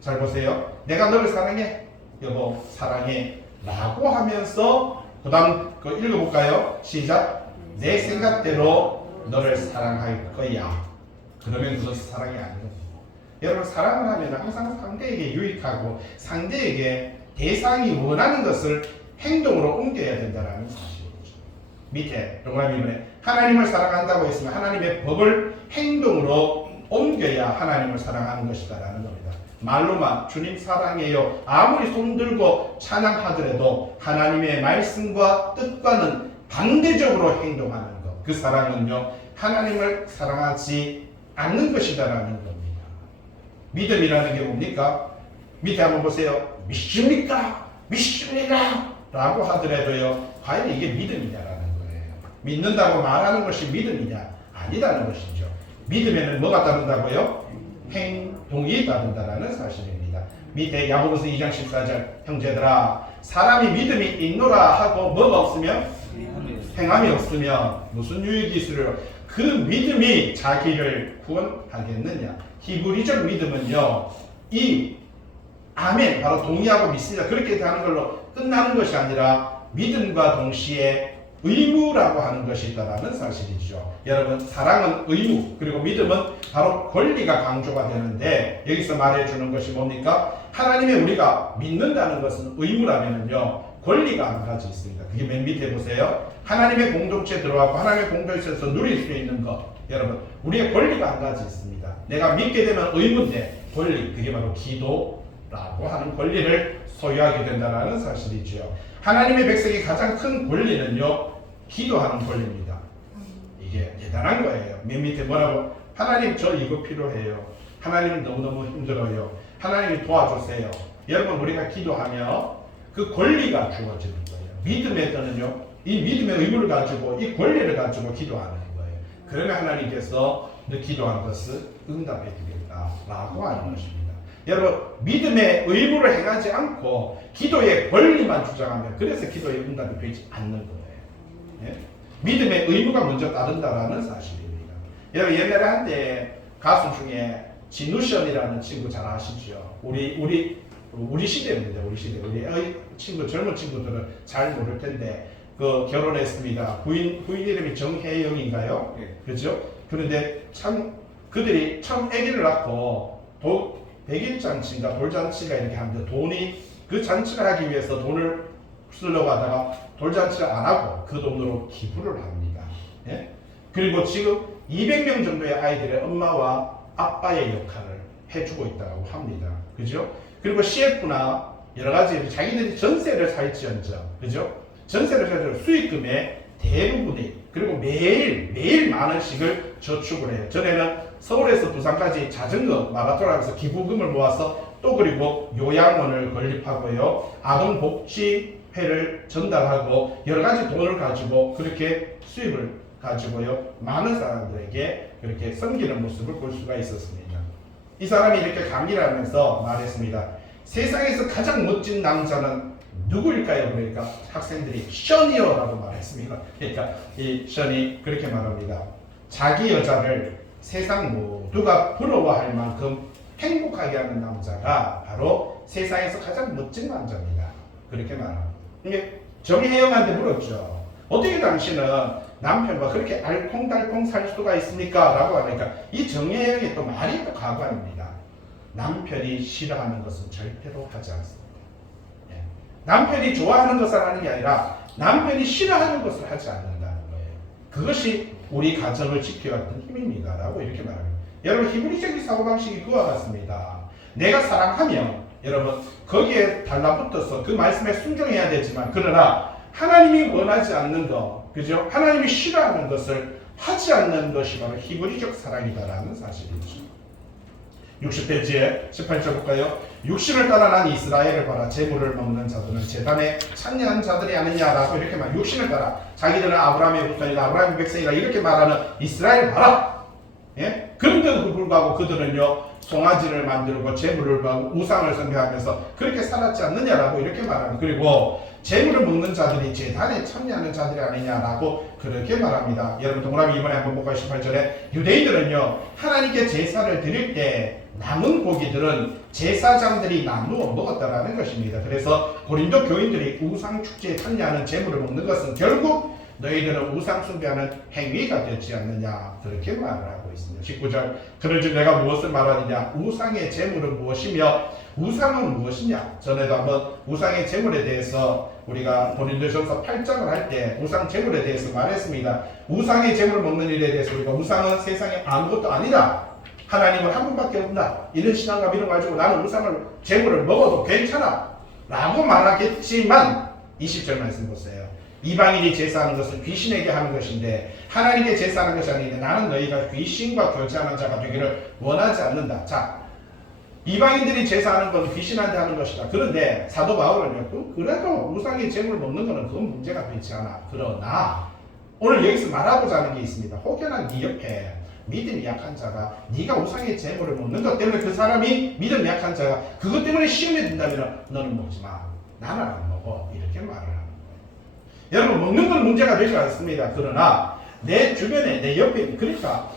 잘 보세요. 내가 너를 사랑해. 여보 사랑해 라고 하면서 그 다음 읽어볼까요? 시작. 내 생각대로 너를 사랑할 거야. 그러면 그것은 사랑이 아니거든요. 여러분 사랑을 하면 항상 상대에게 유익하고 상대에게 대상이 원하는 것을 행동으로 옮겨야 된다는 사실이죠. 밑에 동그라미 이번에 하나님을 사랑한다고 했으면 하나님의 법을 행동으로 옮겨야 하나님을 사랑하는 것이다라는 겁니다. 말로만 주님 사랑해요 아무리 손들고 찬양하더라도 하나님의 말씀과 뜻과는 반대적으로 행동하는 것, 그 사랑은요 하나님을 사랑하지 않는 것이다라는 겁니다. 믿음이라는 게 뭡니까? 밑에 한번 보세요. 믿습니까? 믿습니다 라고 하더라도요 과연 이게 믿음이냐라는 거예요. 믿는다고 말하는 것이 믿음이냐? 아니라는 것이죠. 믿음에는 뭐가 따른다고요? 행동이 따른다라는 사실입니다. 밑에 야고보서 2장 14절 형제들아 사람이 믿음이 있노라 하고 뭐가 없으면 행함이 없으면 무슨 유익이 있으려 그 믿음이 자기를 구원하겠느냐. 히브리적 믿음은요 이 아멘 바로 동의하고 믿습니다 그렇게 하는 걸로 끝나는 것이 아니라 믿음과 동시에 의무라고 하는 것이 있다는 사실이죠. 여러분 사랑은 의무 그리고 믿음은 바로 권리가 강조가 되는데 여기서 말해주는 것이 뭡니까? 하나님의 우리가 믿는다는 것은 의무라면요 권리가 한 가지 있습니다. 그게 맨 밑에 보세요. 하나님의 공동체에 들어가고 하나님의 공동체에서 누릴 수 있는 것 여러분 우리의 권리가 한 가지 있습니다. 내가 믿게 되면 의무인데 권리 그게 바로 기도라고 하는 권리를 소유하게 된다는 사실이죠. 하나님의 백성이 가장 큰 권리는요 기도하는 권리입니다. 이게 대단한 거예요. 맨 밑에 뭐라고? 하나님 저 이거 필요해요. 하나님 너무너무 힘들어요. 하나님이 도와주세요. 여러분 우리가 기도하며 그 권리가 주어지는 거예요. 믿음에서는요 이 믿음의 의무를 가지고 이 권리를 가지고 기도하는 거예요. 그러면 하나님께서 너 기도한 것을 응답해 주겠다라고 하는 것입니다. 여러분 믿음의 의무를 행하지 않고 기도의 권리만 주장하면 그래서 기도의 응답이 되지 않는 거예요. 예? 믿음의 의무가 먼저 따른다라는 사실입니다. 여러분 옛날에 한때 가수 중에 진우션이라는 친구 잘 아시죠? 우리 시대입니다. 우리 시대 우리 친구 젊은 친구들은 잘 모를 텐데 그 결혼했습니다. 부인 이름이 정혜영인가요? 예. 그렇죠? 그런데 참 그들이 처음 아기를 낳고 백일잔치인가 돌잔치가 이렇게 하는데 돈이 그 잔치를 하기 위해서 돈을 쓰려고 하다가 돌잔치를 안 하고 그 돈으로 기부를 합니다. 예? 그리고 지금 200명 정도의 아이들의 엄마와 아빠의 역할을 해주고 있다고 합니다. 그죠? 그리고 CF나 여러 가지 자기들이 전세를 살지언정, 그죠? 전세를 살지언정 수익금의 대부분이 그리고 매일 만 원씩을 저축을 해요. 전에는 서울에서 부산까지 자전거 마라톤 하면서 기부금을 모아서 또 그리고 요양원을 건립하고요. 아동복지회를 전달하고 여러 가지 돈을 가지고 그렇게 수입을 가지고요. 많은 사람들에게 그렇게 섬기는 모습을 볼 수가 있었습니다. 이 사람이 이렇게 강의를 하면서 말했습니다. 세상에서 가장 멋진 남자는 누구일까요? 그러니까 학생들이 션이요라고 말했습니다. 그러니까 이 션이 그렇게 말합니다. 자기 여자를 세상 모두가 부러워할 만큼 행복하게 하는 남자가 바로 세상에서 가장 멋진 남자입니다. 그렇게 말합니다. 이게 정혜영한테 물었죠. 어떻게 당신은 남편과 그렇게 알콩달콩 살 수가 있습니까? 라고 하니까 이 정혜영의 또 말이 또 가관입니다. 남편이 싫어하는 것은 절대로 하지 않습니다. 예. 남편이 좋아하는 것을 하는 게 아니라 남편이 싫어하는 것을 하지 않는다는 거예요. 그것이 우리 가정을 지켜왔던 힘입니다. 라고 이렇게 말합니다. 여러분 히브리적인 사고방식이 그와 같습니다. 내가 사랑하면 여러분 거기에 달라붙어서 그 말씀에 순종해야 되지만 그러나 하나님이 원하지 않는 것, 그죠? 하나님이 싫어하는 것을 하지 않는 것이 바로 히브리적 사랑이다라는 사실이죠. 60페이지에 18절 볼까요? 육신을 따라 난 이스라엘을 봐라. 재물을 먹는 자들은 제단에 참여한 자들이 아니냐라고 이렇게 말. 육신을 따라 자기들은 아브라함의 후손이다, 아브라함의 백성이다 이렇게 말하는 이스라엘 봐라. 예? 그런데도 불구하고 그들은요 송아지를 만들고 재물을 받고 우상을 숭배하면서 그렇게 살았지 않느냐라고 이렇게 말하는. 그리고 재물을 먹는 자들이 제단에 참여하는 자들이 아니냐라고 그렇게 말합니다. 여러분 동그라미 이번에 한번 볼까요? 18절에 유대인들은요 하나님께 제사를 드릴 때 남은 고기들은 제사장들이 나누어 먹었다라는 것입니다. 그래서 고린도 교인들이 우상 축제에 참여하는 재물을 먹는 것은 결국 너희들은 우상 숭배하는 행위가 되지 않느냐 그렇게 말을 하고 있습니다. 19절 그런즉 내가 무엇을 말하느냐 우상의 제물은 무엇이며 우상은 무엇이냐. 전에도 한번 우상의 제물에 대해서 우리가 고린도전서 8장을 할 때 우상 제물에 대해서 말했습니다. 우상의 제물을 먹는 일에 대해서 우리가 우상은 세상에 아무것도 아니다. 하나님은 한 분밖에 없다. 이런 신앙과 믿음 가지고 나는 우상을 제물을 먹어도 괜찮아 라고 말하겠지만 20절 말씀 보세요. 이방인이 제사하는 것은 귀신에게 하는 것인데 하나님께 제사하는 것이 아닌데 나는 너희가 귀신과 교제하는 자가 되기를 원하지 않는다. 자, 이방인들이 제사하는 건 귀신한테 하는 것이다. 그런데 사도 바울은 그래도 우상의 제물을 먹는 것은 그건 문제가 되지 않아. 그러나 오늘 여기서 말하고자 하는 게 있습니다. 혹여나 네 옆에 믿음이 약한 자가 네가 우상의 제물을 먹는 것 때문에 그 사람이 믿음이 약한 자가 그것 때문에 시험에 든다면 너는 먹지 마. 나는 안 먹어. 이렇게 말을 하는 거예요. 여러분 먹는 건 문제가 되지 않습니다. 그러나 내 주변에 내 옆에 그러니까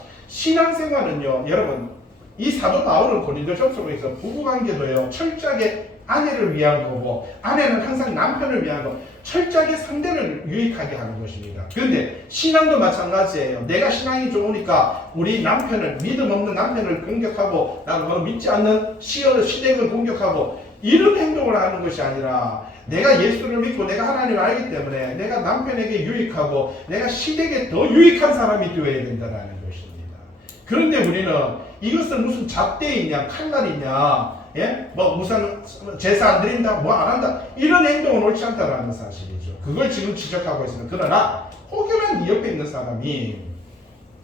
신앙생활은요. 여러분 이 사도 바울은 고린도전서에서 부부관계도요. 철저하게 아내를 위한 거고 아내는 항상 남편을 위한 거 철저하게 상대를 유익하게 하는 것입니다. 그런데 신앙도 마찬가지예요. 내가 신앙이 좋으니까 우리 남편을 믿음 없는 남편을 공격하고 나는 믿지 않는 시댁을 공격하고 이런 행동을 하는 것이 아니라 내가 예수를 믿고 내가 하나님을 알기 때문에 내가 남편에게 유익하고 내가 시댁에 더 유익한 사람이 되어야 된다는 것입니다. 그런데 우리는 이것은 무슨 잣대이냐 칼날이냐 예? 뭐 무슨 제사 안 드린다 뭐 안 한다 이런 행동은 옳지 않다라는 사실이죠. 그걸 지금 지적하고 있습니다. 그러나 혹여나 네 옆에 있는 사람이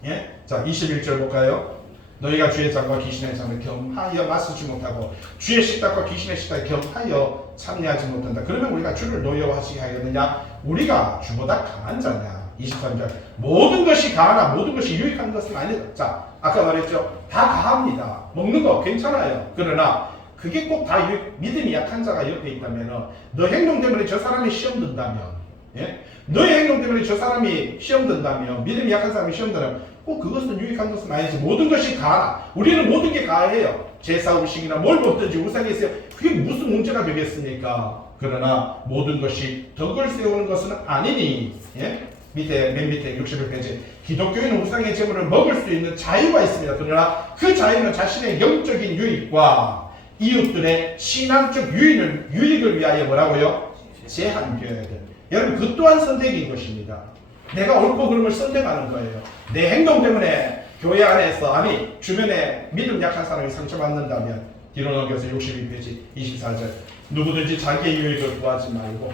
예? 자 21절 볼까요? 너희가 주의 잔과 귀신의 잔을 겸하여 마시지 못하고 주의 식탁과 귀신의 식탁에 겸하여 참여하지 못한다. 그러면 우리가 주를 노여워하시게 하겠느냐? 우리가 주보다 강한 자냐? 23절 모든 것이 강하나 모든 것이 유익한 것은 아니다. 자 아까 말했죠. 다 강합니다. 먹는 거 괜찮아요. 그러나 그게 꼭 다 믿음이 약한 자가 옆에 있다면 너 행동 때문에 저 사람이 시험 든다면 예? 너의 행동 때문에 저 사람이 시험 든다면 믿음이 약한 사람이 시험 든다면 꼭 그것은 유익한 것은 아니지. 모든 것이 가하나 우리는 모든 게 가해요. 제사 음식이나 뭘 먹든지 우상이 있어요. 그게 무슨 문제가 되겠습니까? 그러나 모든 것이 덕을 세우는 것은 아니니 예? 맨 밑에 61페이지 기독교인은 우상의 제물을 먹을 수 있는 자유가 있습니다. 그러나 그 자유는 자신의 영적인 유익과 이웃들의 신앙적 유익을 위하여 뭐라고요? 제한되어야 돼요. 여러분 그 또한 선택인 것입니다. 내가 옳고 그름을 선택하는 거예요. 내 행동 때문에 교회 안에서 아니 주변에 믿음 약한 사람이 상처받는다면 뒤로 넘겨서 62페이지 24절 누구든지 자기의 유익을 구하지 말고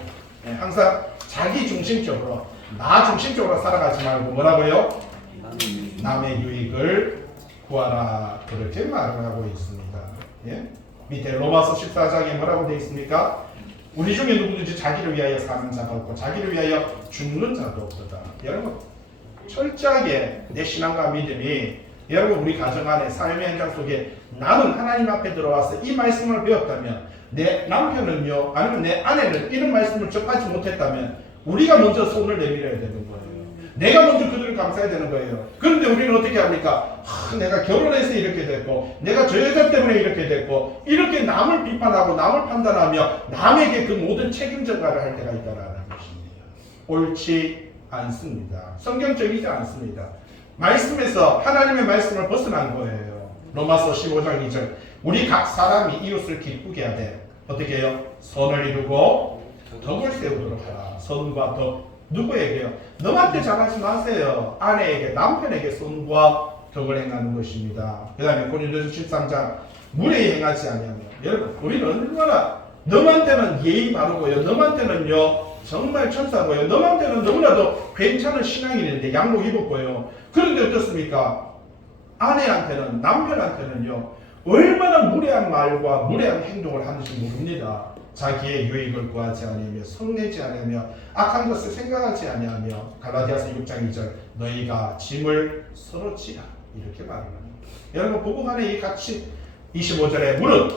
항상 자기 중심적으로 나 중심적으로 살아가지 말고 뭐라고요? 남의 유익을 구하라 그렇게 말을 하고 있습니다. 예? 밑에 로마서 14장에 뭐라고 되어 있습니까? 우리 중에 누구든지 자기를 위하여 사는 자가 없고 자기를 위하여 죽는 자도 없다. 여러분 철저하게 내 신앙과 믿음이 여러분 우리 가정 안에 삶의 현장 속에 나는 하나님 앞에 들어와서 이 말씀을 배웠다면 내 남편은요 아니면 내 아내는 이런 말씀을 접하지 못했다면 우리가 먼저 손을 내밀어야 되는 거예요. 내가 먼저 그들을 감싸야 되는 거예요. 그런데 우리는 어떻게 합니까? 내가 결혼해서 이렇게 됐고 내가 저 여자 때문에 이렇게 됐고 이렇게 남을 비판하고 남을 판단하며 남에게 그 모든 책임 전가를 할 때가 있다는 것입니다. 옳지 않습니다. 성경적이지 않습니다. 말씀에서 하나님의 말씀을 벗어난 거예요. 로마서 15장 2절 우리 각 사람이 이웃을 기쁘게 하되 어떻게 해요? 선을 이루고 덕을 세우도록 하라. 선과 덕 누구에게요? 너한테 잘하지 마세요. 아내에게 남편에게 선과 덕을 행하는 것입니다. 그 다음에 고린도서 13장 무례히 행하지 아니하며 여러분 우리는 얼마나 너한테는 예의 바르고요 너한테는요 정말 천사고요 너한테는 너무나도 괜찮은 신앙인인데 양복 입었고요 그런데 어떻습니까? 아내한테는 남편한테는요 얼마나 무례한 말과 무례한 행동을 하는지 모릅니다. 자기의 유익을 구하지 아니하며 성내지 아니하며 악한 것을 생각하지 아니하며 갈라디아서 6장 2절 너희가 짐을 서로 지라 이렇게 말합니다. 여러분 부부간에 이 같이 25절에 무릇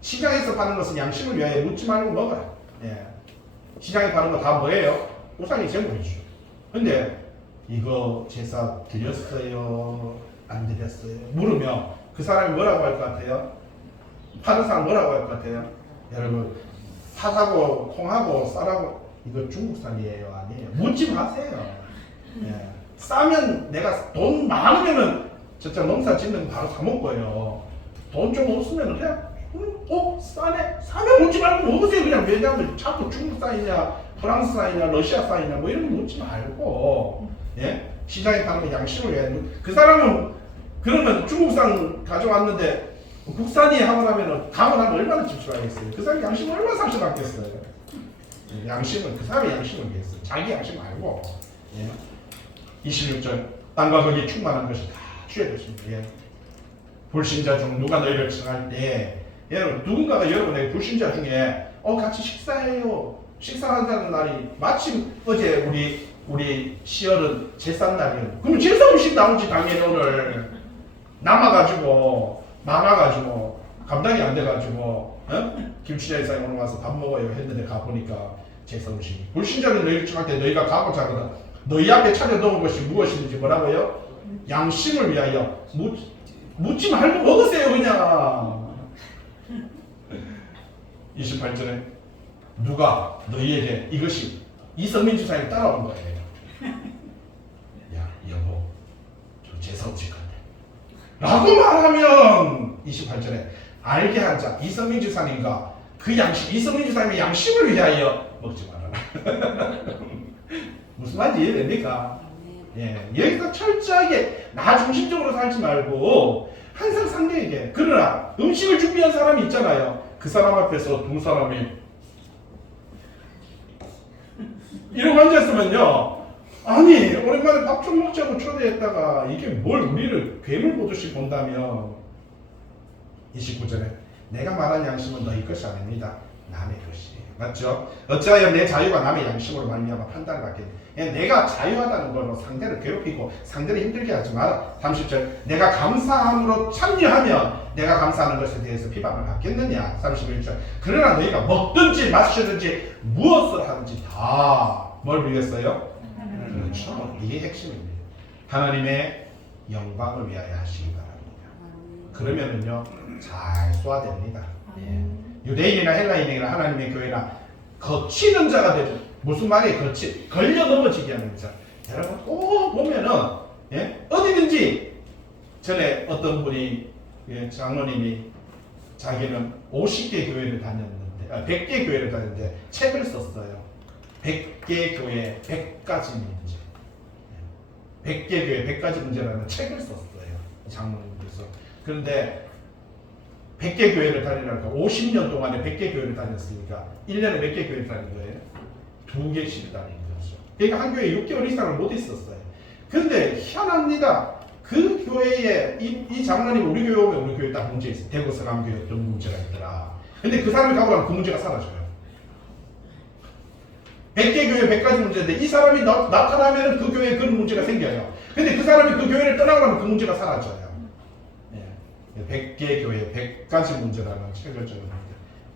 시장에서 파는 것은 양심을 위하여 묻지 말고 먹어라. 예. 시장에 파는 거 다 뭐예요? 우상의 제물이죠. 근데 이거 제사 드렸어요? 안 드렸어요? 물으면 그 사람이 뭐라고 할 것 같아요? 파는 사람 뭐라고 할 것 같아요? 여러분 파하고 콩하고 쌀하고 이거 중국산이에요? 아니에요? 묻지 마세요. 예. 싸면 내가 돈 많으면은 진짜 농사 짓는 거 바로 사 먹고요. 돈 좀 없으면 그냥 싸네? 싸면 먹지 말고 먹으세요. 그냥. 왜냐하면 자꾸 중국 쌀이냐 프랑스 쌀이냐 러시아 쌀이냐 뭐 이런 거 먹지 말고, 예? 시장에 파는 거 양심을 위해. 그 사람은 그러면 중국산 가져왔는데 국산이 하고 나면은 가면 얼마나 집수하겠어요. 그 사람이 양심을 얼마나 상처받겠어요. 양심은 그 사람의 양심을 위해서, 자기 양심 말고. 예? 26절 땅과 거기 충만한 것이 다 주의 것입니다. 예. 불신자 중 누가 너희를 청할 때, 여러분 누군가가 여러분에게 불신자 중에 같이 식사해요, 식사한다는 날이 마침 어제 우리 시열은 제삿 날이에요. 그럼 제사 음식 나오지 당연히. 오늘 남아가지고 많아가지고 감당이 안 돼가지고 김치자회사에 오늘 와서 밥 먹어요 했는데 가보니까 제사 음식. 불신자는 너희를 청할 때 너희가 가고자 하거든 너희 앞에 차려놓은 것이 무엇이든지 뭐라고요? 양심을 위하여 묻지 말고 먹으세요 그냥. 28절에 누가 너희에게 이것이 이성민 주사님 따라온 거예요. 야 여보 저 제사 음식 한대 라고 말하면 28절에 알게 하자 이성민 주사님과 그 양심, 이성민 주사님의 양심을 위하여 먹지 말아라. 무슨 말인지 이해됩니까? 예, 여기서 철저하게 나 중심적으로 살지 말고 항상 상대에게. 그러나 음식을 준비한 사람이 있잖아요. 그 사람 앞에서 두 사람이 이러고 앉았으면요, 아니 오랜만에 밥 좀 먹자고 초대했다가 이게 뭘 우리를 괴물 보듯이 본다면. 29절에 내가 말한 양심은 너희 것이 아닙니다. 남의 것이에요. 맞죠? 어찌하여 내 자유가 남의 양심으로 말미암아 판단을 받게 돼. 내가 자유하다는 걸로 상대를 괴롭히고 상대를 힘들게 하지 마라. 30절 내가 감사함으로 참여하면 내가 감사하는 것에 대해서 비방을 받겠느냐. 31절 그러나 너희가 먹든지 마시든지 무엇을 하든지 다 뭘 위해서요? 그렇죠. 이게 핵심입니다. 하나님의 영광을 위하여 하시기 바랍니다. 그러면은요 잘 소화됩니다. 예. 유대인이나 헬라인이나 하나님의 교회나 거치는 자가 되죠. 무슨 말이에요? 걸려 넘어지게 하는 자. 여러분 꼭 보면은, 예? 어디든지. 전에 어떤 분이, 예, 장로님이 자기는 50개 교회를 다녔는데 100개 교회를 다녔는데 책을 썼어요. 100개 교회 100가지 문제. 100개 교회 100가지 문제라는 책을 썼어요. 장로님께서. 그런데 100개 교회를 다니니까 50년 동안에 100개 교회를 다녔으니까 1년에 몇 개 교회를 다닌 거예요? 2개씩 다닌 거죠. 그러니까 한 교회에 6개월 이상을 못 있었어요. 근데 희한합니다. 그 교회에 이 장로님 우리 교회 오면 우리 교회에 딱 문제 있어요. 대구 서남교회 어떤 문제가 있더라. 근데 그 사람이 가고 나면 그 문제가 사라져요. 100개 교회 100가지 문제인데 이 사람이 나타나면 그 교회에 그런 문제가 생겨요. 근데 그 사람이 그 교회를 떠나고 나면 그 문제가 사라져요. 100개 교회 100가지 문제라는 책을 적었는데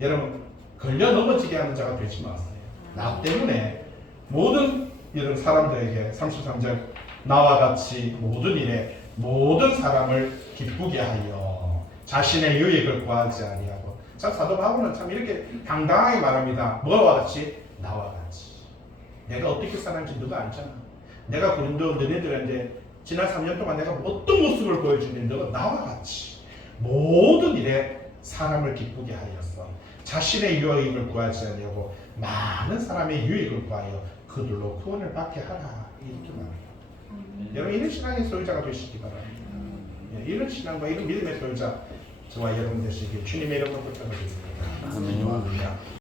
여러분 걸려 넘어지게 하는 자가 되지 마세요. 나 때문에 모든 이런 사람들에게 33절 나와 같이 모든 일에 모든 사람을 기쁘게 하여 자신의 유익을 구하지 아니하고. 참 사도 바울은 참 이렇게 당당하게 말합니다. 뭐와 같이? 나와 같이. 내가 어떻게 살았는지 너가 알잖아. 내가 고린도 너네들한테 지난 3년 동안 내가 어떤 모습을 보여주는지 너가 나와 같이 모든 일에 사람을 기쁘게 하여서 자신의 유익을 구하지 아니하고 많은 사람의 유익을 구하여 그들로 구원을 받게 하라. 이렇게 말합니다. 여러분 이런 신앙의 소유자가 되시기 바랍니다. 이런 신앙과 이런 믿음의 소유자 저와 여러분 되시길 주님의 이름으로 부탁드립니다.